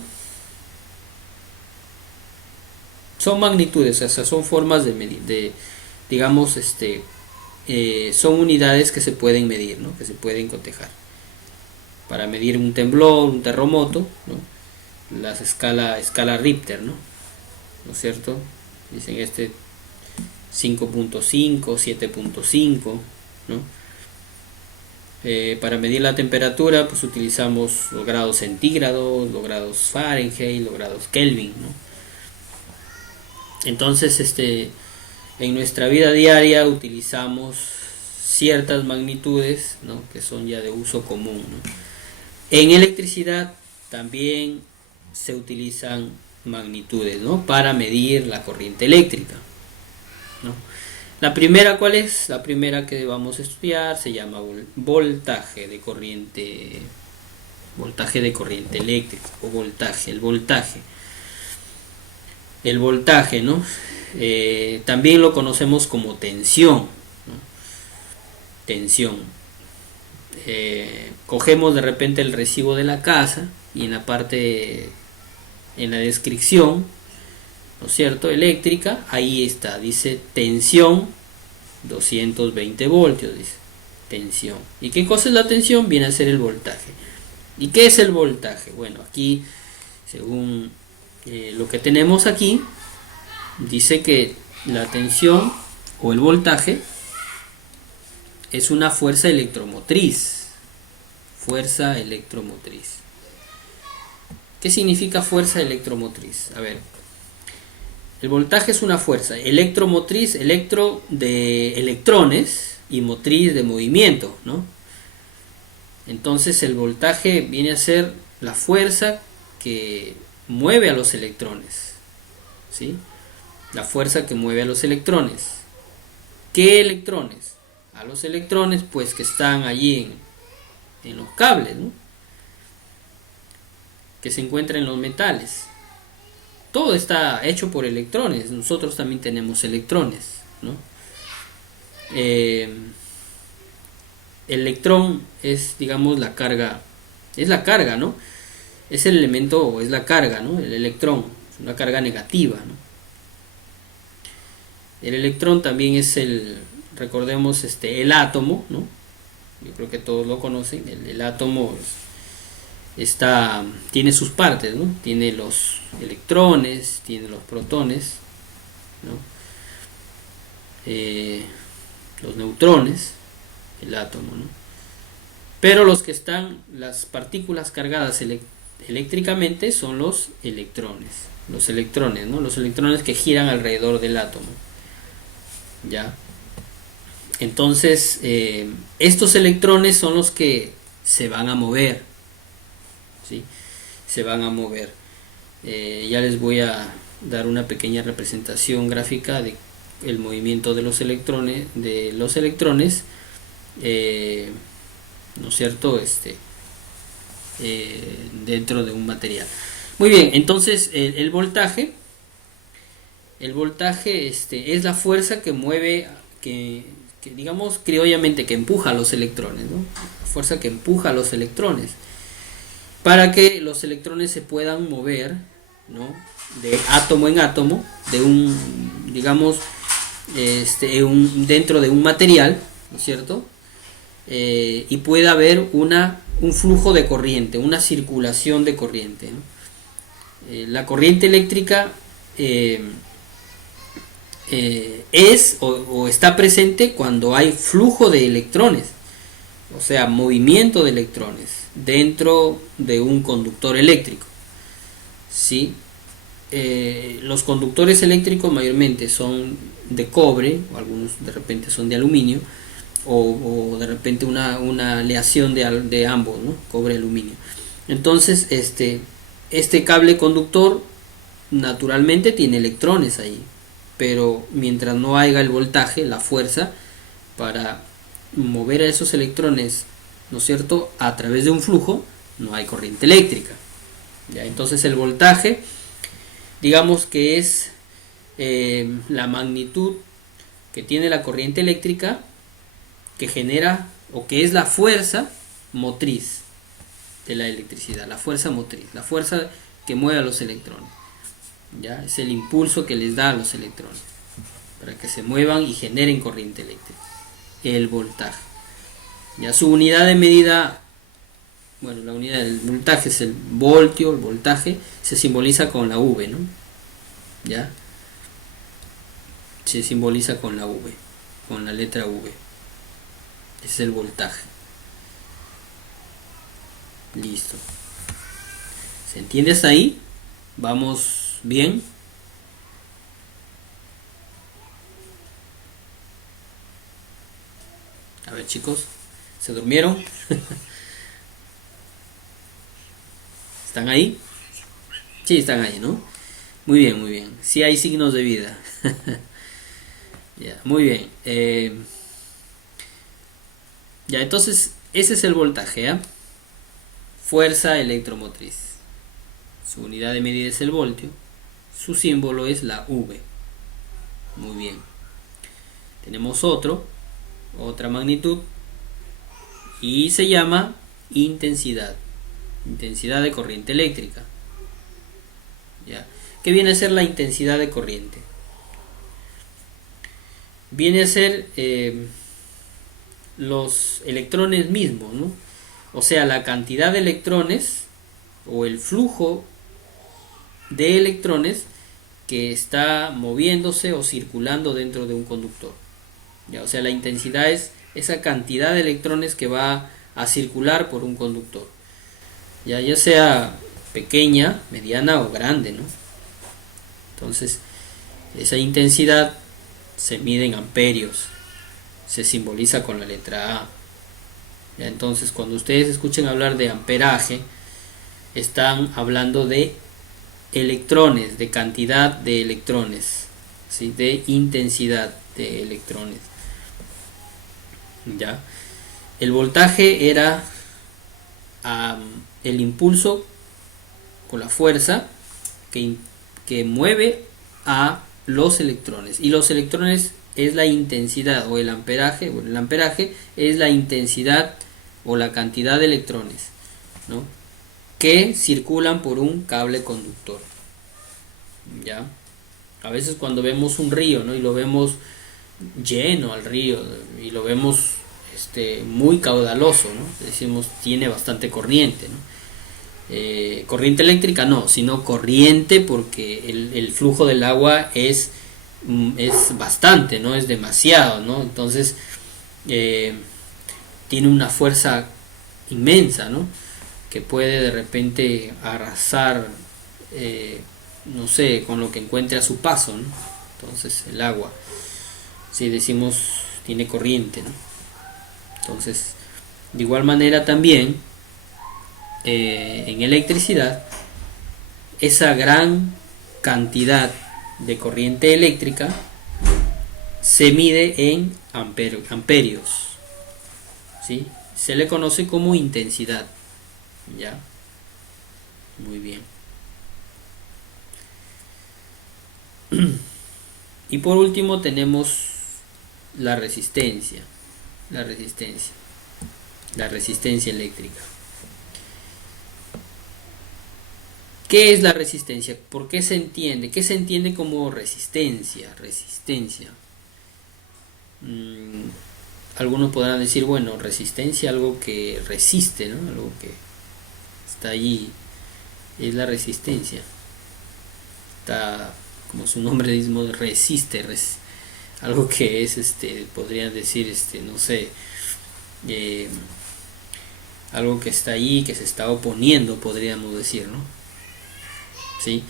Son magnitudes, o sea, son formas de medir, digamos, son unidades que se pueden medir, ¿no? Que se pueden cotejar. Para medir un temblor, un terremoto, ¿no? La escala Richter, ¿no? ¿No es cierto? Dicen 5.5, 7.5, ¿no? Para medir la temperatura, pues utilizamos los grados centígrados, los grados Fahrenheit, los grados Kelvin, ¿no? Entonces, en nuestra vida diaria utilizamos ciertas magnitudes, ¿no? Que son ya de uso común, ¿no? En electricidad también se utilizan magnitudes, ¿no? Para medir la corriente eléctrica, ¿no? La primera, ¿cuál es? La primera que vamos a estudiar se llama voltaje de corriente eléctrica, o el voltaje, ¿no? También lo conocemos como tensión, ¿no? Tensión. Cogemos de repente el recibo de la casa y en la descripción, ¿no es cierto?, eléctrica, ahí está, dice tensión 220 voltios, dice tensión. ¿Y qué cosa es la tensión? Viene a ser el voltaje. ¿Y qué es el voltaje? Bueno, aquí, según lo que tenemos aquí, dice que la tensión o el voltaje es una fuerza electromotriz. Fuerza electromotriz. ¿Qué significa fuerza electromotriz? A ver, el voltaje es una fuerza electromotriz, electro de electrones y motriz de movimiento, ¿no? Entonces el voltaje viene a ser la fuerza que mueve a los electrones, ¿sí? La fuerza que mueve a los electrones. ¿Qué electrones? A los electrones, pues, que están allí en los cables, ¿no? Que se encuentran en los metales. Todo está hecho por electrones. Nosotros también tenemos electrones, ¿no? El electrón es, digamos, la carga. Es la carga, ¿no? Es el elemento, es la carga, ¿no? El electrón es una carga negativa, ¿no? El electrón también es recordemos, el átomo, ¿no? Yo creo que todos lo conocen. El átomo tiene sus partes, ¿no? Tiene los electrones, tiene los protones, ¿no? Los neutrones, el átomo, ¿no? Pero las partículas cargadas eléctricamente son los electrones. Los electrones, ¿no? Los electrones que giran alrededor del átomo. ¿Ya? Entonces, estos electrones son los que se van a mover. ¿Sí? Se van a mover. Ya les voy a dar una pequeña representación gráfica de el movimiento de los electrones, ¿no es cierto? Dentro de un material. Muy bien, entonces el voltaje es la fuerza que mueve, que digamos criollamente, que empuja a los electrones, ¿no? La fuerza que empuja a los electrones para que los electrones se puedan mover, ¿no? De átomo en átomo, de un, digamos, dentro de un material, ¿no es cierto? Y pueda haber un flujo de corriente, una circulación de corriente, ¿no? La corriente eléctrica es o está presente cuando hay flujo de electrones, o sea, movimiento de electrones dentro de un conductor eléctrico. ¿Sí? Los conductores eléctricos mayormente son de cobre, o algunos de repente son de aluminio, o de repente una aleación de ambos, ¿no? Cobre y aluminio. Entonces este cable conductor naturalmente tiene electrones ahí, pero mientras no haya el voltaje, la fuerza para mover a esos electrones, ¿no es cierto?, a través de un flujo, no hay corriente eléctrica. ¿Ya? Entonces el voltaje, digamos que es la magnitud que tiene la corriente eléctrica que genera, o que es la fuerza motriz de la electricidad, la fuerza motriz, la fuerza que mueve a los electrones. ¿Ya? Es el impulso que les da a los electrones para que se muevan y generen corriente eléctrica, el voltaje. Ya, su unidad de medida, bueno, la unidad del voltaje es el voltio, el voltaje se simboliza con la V, ¿no? ¿Ya? Se simboliza con la V, con la letra V. Es el voltaje. Listo. ¿Se entiende hasta ahí? ¿Vamos bien? A ver, chicos, ¿se durmieron? ¿Están ahí? Sí, están ahí, ¿no? Muy bien, muy bien. Sí hay signos de vida. Ya, muy bien. Ya, entonces, ese es el voltaje, ¿eh? Fuerza electromotriz. Su unidad de medida es el voltio. Su símbolo es la V. Muy bien. Tenemos otra magnitud, y se llama intensidad. Intensidad de corriente eléctrica. ¿Ya? ¿Qué viene a ser la intensidad de corriente? Viene a ser los electrones mismos, ¿no? O sea, la cantidad de electrones o el flujo de electrones que está moviéndose o circulando dentro de un conductor. ¿Ya? O sea, la intensidad es esa cantidad de electrones que va a circular por un conductor. Ya sea pequeña, mediana o grande, ¿no? Entonces, esa intensidad se mide en amperios, se simboliza con la letra A. ¿Ya? Entonces, cuando ustedes escuchen hablar de amperaje, están hablando de electrones, de cantidad de electrones, ¿sí? De intensidad de electrones. ¿Ya? El voltaje era el impulso con la fuerza que mueve a los electrones, y los electrones es la intensidad, o el amperaje. Bueno, el amperaje es la intensidad o la cantidad de electrones, ¿no?, que circulan por un cable conductor. ¿Ya? A veces cuando vemos un río, ¿no?, y lo vemos lleno al río, y lo vemos muy caudaloso, ¿no?, decimos tiene bastante corriente, ¿no? Corriente eléctrica no, sino corriente, porque el flujo del agua es bastante, ¿no? Es demasiado, ¿no? Entonces tiene una fuerza inmensa, ¿no? Que puede de repente arrasar, no sé, con lo que encuentre a su paso, ¿no? Entonces el agua, si decimos, tiene corriente, ¿no? Entonces, de igual manera también, en electricidad, esa gran cantidad de corriente eléctrica se mide en amperios, ¿sí? Se le conoce como intensidad, ¿ya? Muy bien. Y por último tenemos la resistencia, la resistencia, la resistencia eléctrica. ¿Qué es la resistencia? ¿Por qué se entiende? ¿Qué se entiende como resistencia? Resistencia. Algunos podrán decir, bueno, resistencia, algo que resiste, ¿no? Algo que está allí, es la resistencia. Está, como su nombre mismo, resiste, algo que es, podrían decir, no sé, algo que está ahí, que se está oponiendo, podríamos decir, ¿no? ¿Sí?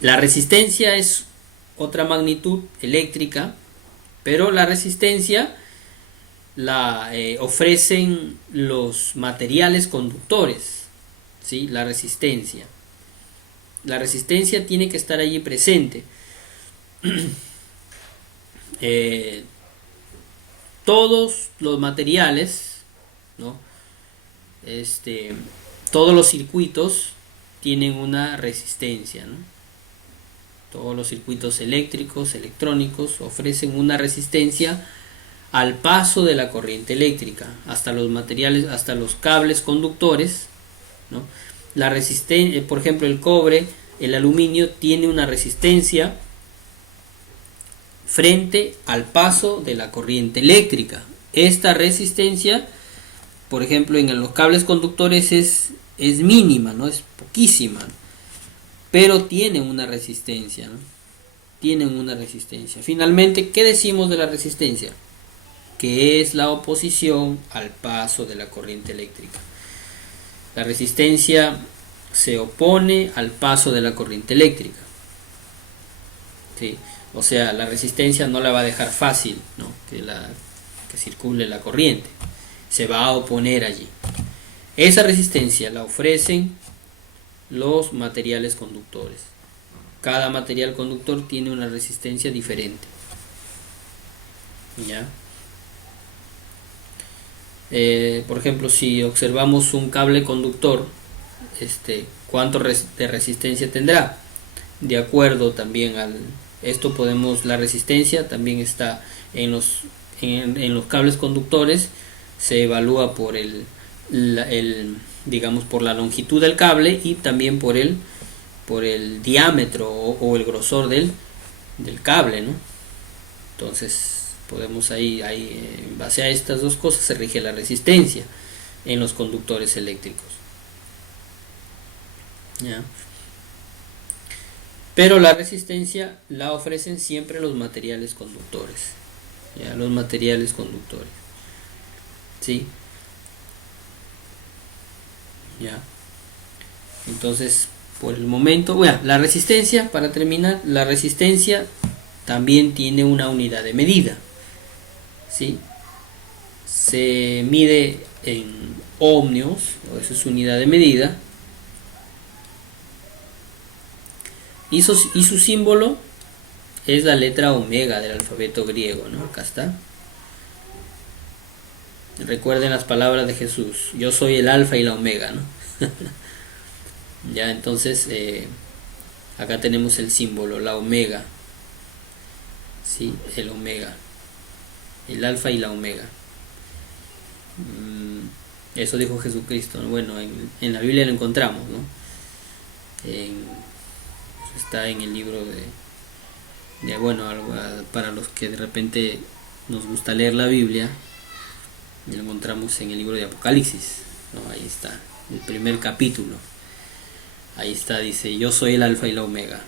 La resistencia es otra magnitud eléctrica, pero la resistencia la ofrecen los materiales conductores, ¿sí? La resistencia tiene que estar allí presente. Todos los materiales, ¿no? Todos los circuitos tienen una resistencia, ¿no? Todos los circuitos eléctricos, electrónicos ofrecen una resistencia al paso de la corriente eléctrica, hasta los materiales, hasta los cables conductores, ¿no? La resistencia, por ejemplo, el cobre, el aluminio tiene una resistencia frente al paso de la corriente eléctrica. Esta resistencia, por ejemplo, en los cables conductores es mínima, ¿no? Es poquísima, pero tienen una resistencia, ¿no? Tienen una resistencia. Finalmente, ¿qué decimos de la resistencia? Que es la oposición al paso de la corriente eléctrica. La resistencia se opone al paso de la corriente eléctrica, ¿sí? O sea, la resistencia no la va a dejar fácil, ¿no? que circule la corriente. Se va a oponer allí. Esa resistencia la ofrecen los materiales conductores. Cada material conductor tiene una resistencia diferente, ¿ya? Por ejemplo, si observamos un cable conductor, ¿cuánto de resistencia tendrá? De acuerdo también esto podemos, la resistencia también está en los cables conductores, se evalúa por digamos, por la longitud del cable y también por el diámetro o el grosor del cable, ¿no? Entonces podemos ahí en base a estas dos cosas se rige la resistencia en los conductores eléctricos, ¿ya? Pero la resistencia la ofrecen siempre los materiales conductores, ¿ya? Los materiales conductores, ¿sí? ¿Ya? Entonces, por el momento, bueno, la resistencia, para terminar, la resistencia también tiene una unidad de medida, ¿sí? Se mide en ohmios, o esa es su unidad de medida, y su símbolo es la letra omega del alfabeto griego, ¿no? Acá está. Recuerden las palabras de Jesús: yo soy el alfa y la omega, ¿no? Ya, entonces acá tenemos el símbolo, la omega, ¿sí? El omega, el alfa y la omega. Eso dijo Jesucristo, ¿no? Bueno, en la Biblia lo encontramos, ¿no? Está en el libro bueno, para los que de repente nos gusta leer la Biblia, lo encontramos en el libro de Apocalipsis, ¿no? Ahí está, el primer capítulo. Ahí está, dice: yo soy el alfa y la omega,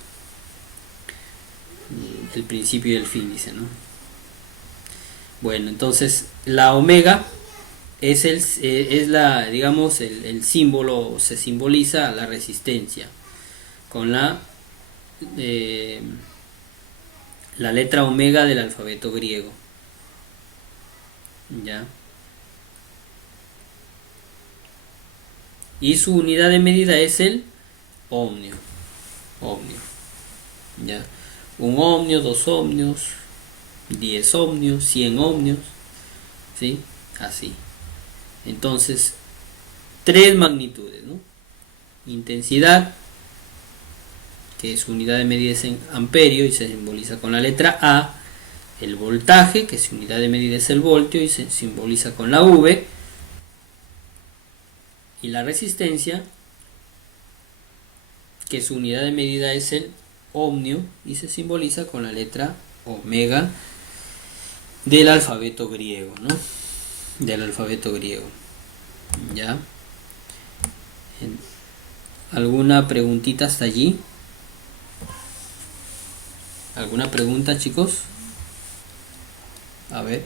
el principio y el fin, dice, ¿no? Bueno, entonces la omega es la, digamos, el símbolo, se simboliza la resistencia con eh, la letra omega del alfabeto griego. ¿Ya? Y su unidad de medida es el ohmio. Ohmio. ¿Ya? Un ohmio, 2 ohmios, 10 ohmios, 100 ohmios. ¿Sí? Así. Entonces, tres magnitudes, ¿no? Intensidad, que su unidad de medida es en amperio y se simboliza con la letra A. El voltaje, que su unidad de medida es el voltio y se simboliza con la V. Y la resistencia, que su unidad de medida es el ohmio y se simboliza con la letra omega del alfabeto griego, ¿no? Del alfabeto griego. ¿Ya? ¿Alguna preguntita hasta allí? ¿Alguna pregunta, chicos? A ver,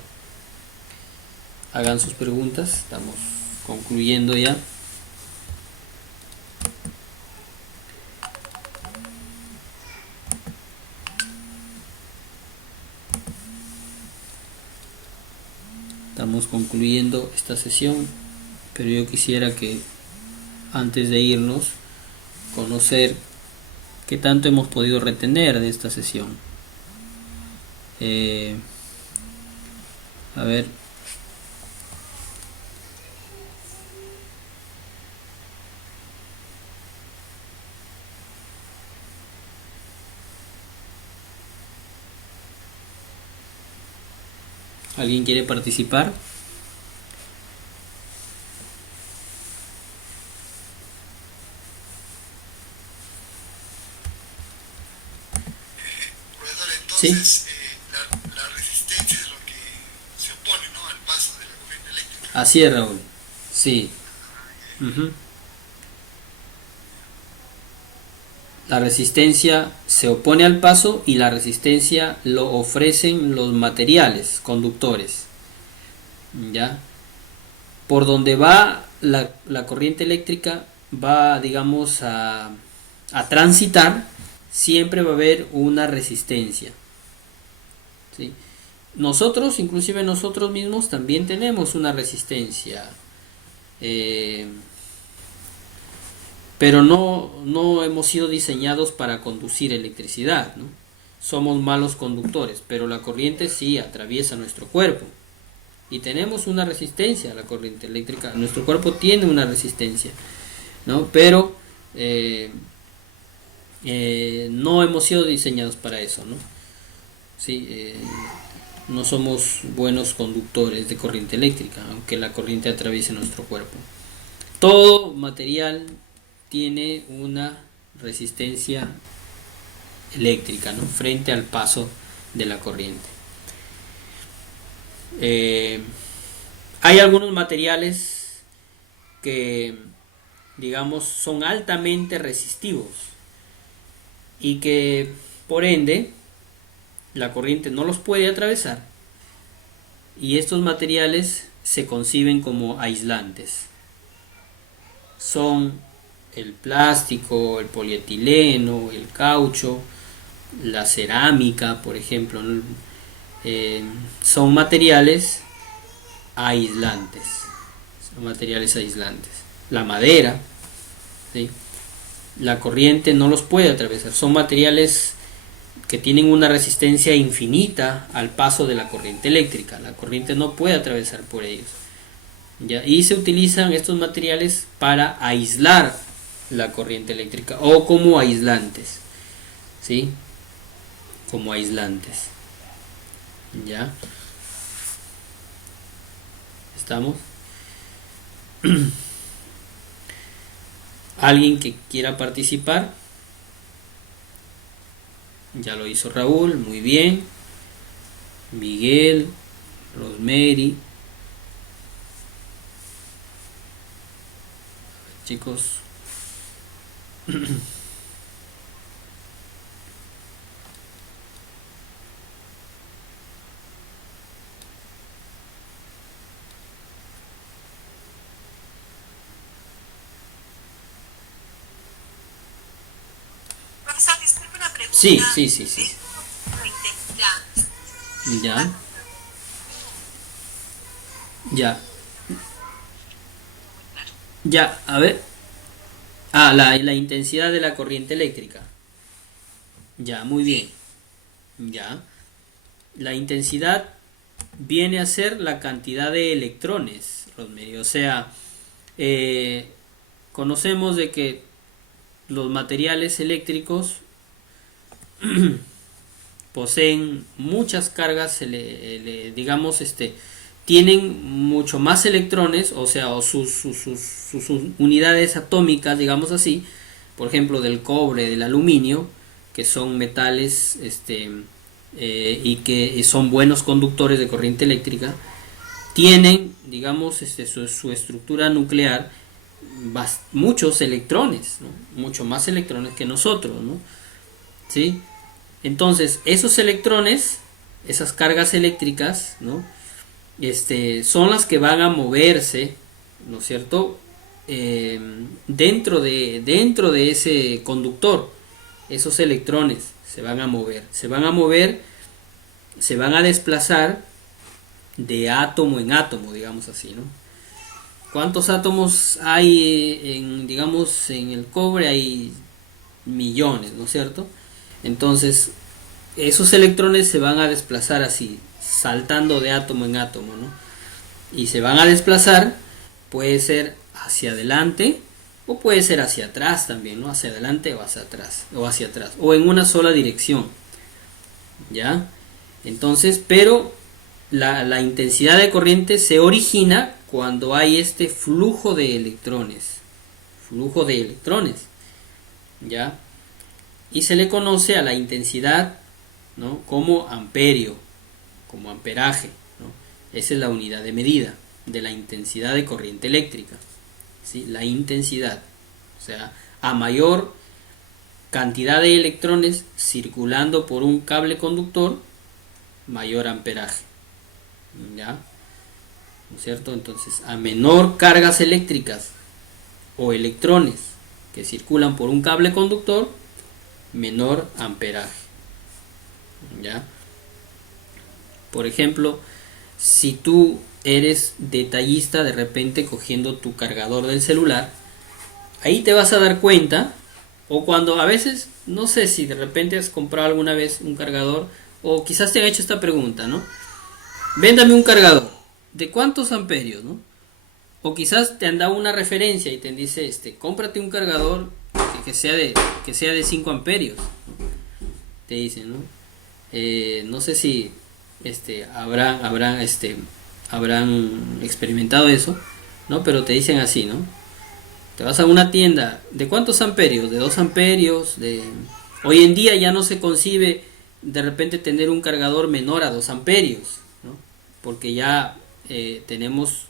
hagan sus preguntas. Estamos concluyendo ya. Estamos concluyendo esta sesión, pero yo quisiera que antes de irnos conocer qué tanto hemos podido retener de esta sesión. A ver, ¿alguien quiere participar? Profesor, Sí, entonces la resistencia es lo que se opone, ¿no?, al paso de la corriente eléctrica. así es, Raúl. Sí. Ujú. La resistencia se opone al paso y la resistencia lo ofrecen los materiales conductores. ¿Ya? Por donde va la corriente eléctrica va, digamos, a transitar, siempre va a haber una resistencia. ¿Sí? Nosotros, inclusive nosotros mismos, también tenemos una resistencia. Eh, pero no hemos sido diseñados para conducir electricidad, ¿no? Somos malos conductores, pero la corriente sí atraviesa nuestro cuerpo y tenemos una resistencia a la corriente eléctrica. Nuestro cuerpo tiene una resistencia, ¿no? Pero no hemos sido diseñados para eso, ¿no? Sí, no somos buenos conductores de corriente eléctrica, aunque la corriente atraviese nuestro cuerpo. Todo material tiene una resistencia eléctrica, ¿no?, frente al paso de la corriente. Hay algunos materiales que, digamos, son altamente resistivos y que, por ende, la corriente no los puede atravesar, y estos materiales se conciben como aislantes. Son el plástico, el polietileno, el caucho, la cerámica, por ejemplo. Son materiales aislantes. Son materiales aislantes. La madera, ¿sí? La corriente no los puede atravesar. Son materiales que tienen una resistencia infinita al paso de la corriente eléctrica. La corriente no puede atravesar por ellos. ¿Ya? Y se utilizan estos materiales para aislar la corriente eléctrica o como aislantes, ¿sí? Como aislantes. ¿Ya? ¿Estamos? ¿Alguien que quiera participar? Ya lo hizo Raúl, muy bien. Miguel, Rosemary. Chicos. Sí, sí, sí, sí. la intensidad. Ya, ya, ya, a ver. Ah, la intensidad de la corriente eléctrica. Ya, muy bien. Sí, Ya. La intensidad viene a ser la cantidad de electrones, Rosemary. O sea, eh, conocemos de que los materiales eléctricos poseen muchas cargas, digamos, tienen mucho más electrones, o sea, o sus unidades atómicas, digamos así, por ejemplo, del cobre, del aluminio, que son metales, y que son buenos conductores de corriente eléctrica, tienen, digamos, su estructura nuclear muchos electrones, ¿no? Mucho más electrones que nosotros, ¿no? ¿Sí? Entonces, esos electrones, esas cargas eléctricas, ¿no? Son las que van a moverse, ¿no es cierto? Dentro de ese conductor, esos electrones se van a mover, se van a desplazar de átomo en átomo, digamos así, ¿no? ¿Cuántos átomos hay digamos, en el cobre? Hay millones, ¿no es cierto? Entonces, esos electrones se van a desplazar así, saltando de átomo en átomo, ¿no? Y se van a desplazar, puede ser hacia adelante o puede ser hacia atrás también, ¿no? Hacia adelante o hacia atrás, o en una sola dirección, ¿ya? Entonces, pero la intensidad de corriente se origina cuando hay este flujo de electrones, ¿ya? Y se le conoce a la intensidad, ¿no? Como amperio, como amperaje, ¿no? Esa es la unidad de medida de la intensidad de corriente eléctrica, ¿sí? La intensidad, o sea, a mayor cantidad de electrones circulando por un cable conductor, mayor amperaje, ¿ya? ¿No es cierto? Entonces, a menor cargas eléctricas o electrones que circulan por un cable conductor, menor amperaje, ¿ya? Por ejemplo, si tú eres detallista de repente cogiendo tu cargador del celular, ahí te vas a dar cuenta, o cuando a veces, no sé si de repente has comprado alguna vez un cargador, o quizás te han hecho esta pregunta, ¿no? Véndame un cargador, ¿de cuántos amperios, no? O quizás te han dado una referencia y te dice, cómprate un cargador que sea de 5 amperios, ¿no? Te dicen, ¿no? No sé si habrán experimentado eso, ¿no? Pero te dicen así, ¿no? Te vas a una tienda, ¿de cuántos amperios? De 2 amperios, Hoy en día ya no se concibe de repente tener un cargador menor a 2 amperios, ¿no? Porque ya tenemos,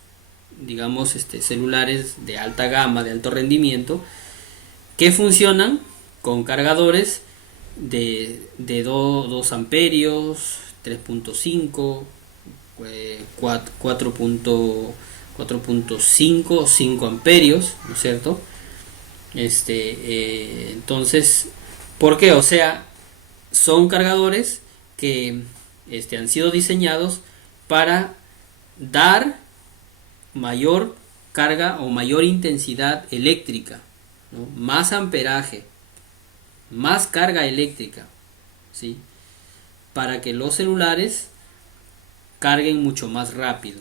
digamos, celulares de alta gama, de alto rendimiento, que funcionan con cargadores de 2 amperios, 3.5, 4.5, 5 amperios, ¿no es cierto? Entonces, ¿por qué? O sea, son cargadores que han sido diseñados para dar mayor carga o mayor intensidad eléctrica, ¿no? Más amperaje, más carga eléctrica, ¿sí? Para que los celulares carguen mucho más rápido.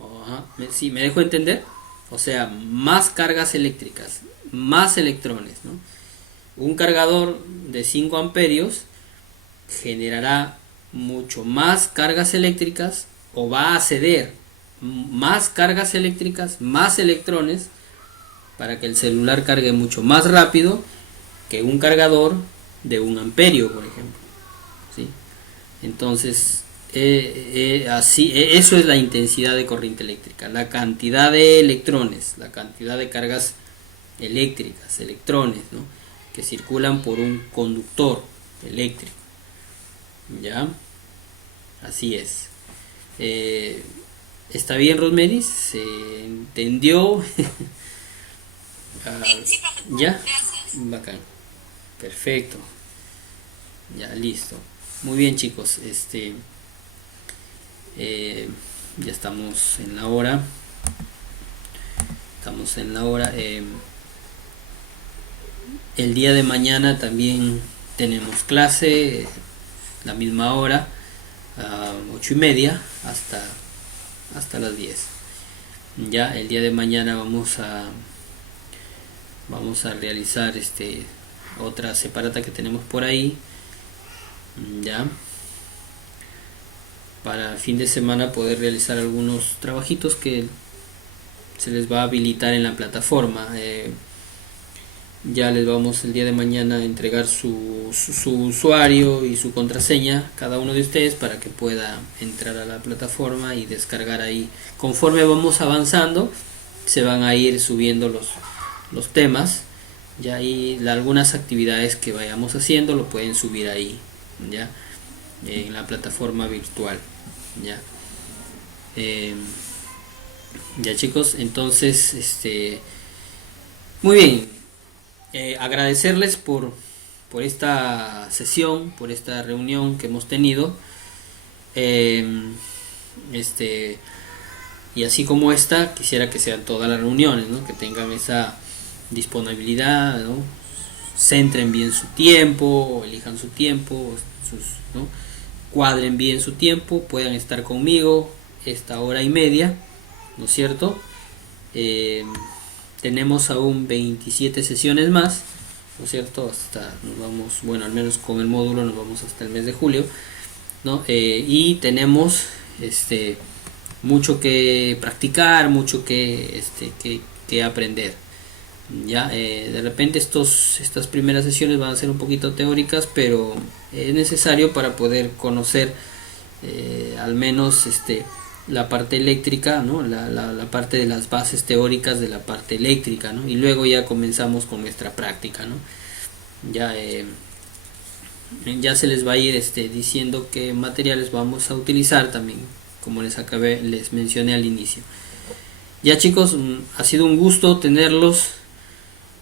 Ajá. ¿Sí me dejo entender? O sea, más cargas eléctricas, más electrones, ¿no? Un cargador de 5 amperios generará mucho más cargas eléctricas, o va a ceder más cargas eléctricas, más electrones, para que el celular cargue mucho más rápido que un cargador de 1 amperio, por ejemplo, ¿sí? Entonces, eso es la intensidad de corriente eléctrica, la cantidad de electrones, la cantidad de cargas eléctricas, electrones, ¿no? Que circulan por un conductor eléctrico, ¿ya? Así es. ¿Está bien, Rosemary? ¿Se entendió? sí, sí, profesor. ¿Ya? Gracias. Bacán. Perfecto. Ya, listo. Muy bien, chicos. Ya estamos en la hora. Estamos en la hora. El día de mañana también tenemos clase, la misma hora, a 8:30 hasta las 10. Ya el día de mañana vamos a realizar otra separata que tenemos por ahí, ya, para el fin de semana poder realizar algunos trabajitos que se les va a habilitar en la plataforma. Ya les vamos el día de mañana a entregar su usuario y su contraseña cada uno de ustedes para que pueda entrar a la plataforma y descargar ahí. Conforme vamos avanzando se van a ir subiendo los temas, ya, y algunas actividades que vayamos haciendo lo pueden subir ahí, ya, en la plataforma virtual, ya. Ya, chicos, entonces muy bien. Agradecerles por esta sesión, por esta reunión que hemos tenido, y así como esta, quisiera que sean todas las reuniones, ¿no? Que tengan esa disponibilidad, ¿no? Centren bien su tiempo, elijan su tiempo, ¿no? Cuadren bien su tiempo, puedan estar conmigo esta hora y media, ¿no es cierto? Tenemos aún 27 sesiones más, ¿no es cierto? Hasta nos vamos, bueno, al menos con el módulo nos vamos hasta el mes de julio, ¿no? Y tenemos mucho que practicar, mucho que aprender. Ya, de repente estas primeras sesiones van a ser un poquito teóricas, pero es necesario para poder conocer al menos la parte eléctrica, ¿no? La parte de las bases teóricas de la parte eléctrica, ¿no? Y luego ya comenzamos con nuestra práctica, ¿no? Ya se les va a ir diciendo qué materiales vamos a utilizar también, como les mencioné al inicio. Ya, chicos, ha sido un gusto tenerlos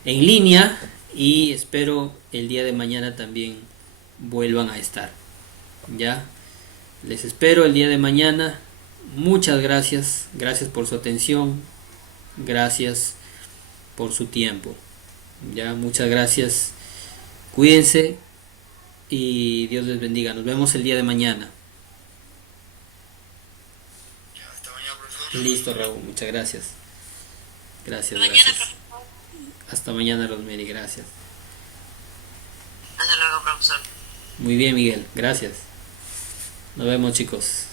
en línea y espero el día de mañana también vuelvan a estar. Ya, les espero el día de mañana. Muchas gracias por su atención, gracias por su tiempo. Ya, muchas gracias. Cuídense y Dios les bendiga. Nos vemos el día de mañana. Hasta mañana, profesor. Listo, Raúl, muchas gracias. Gracias. Hasta mañana, Rosemary, gracias. Hasta luego, profesor. Muy bien, Miguel, gracias. Nos vemos, chicos.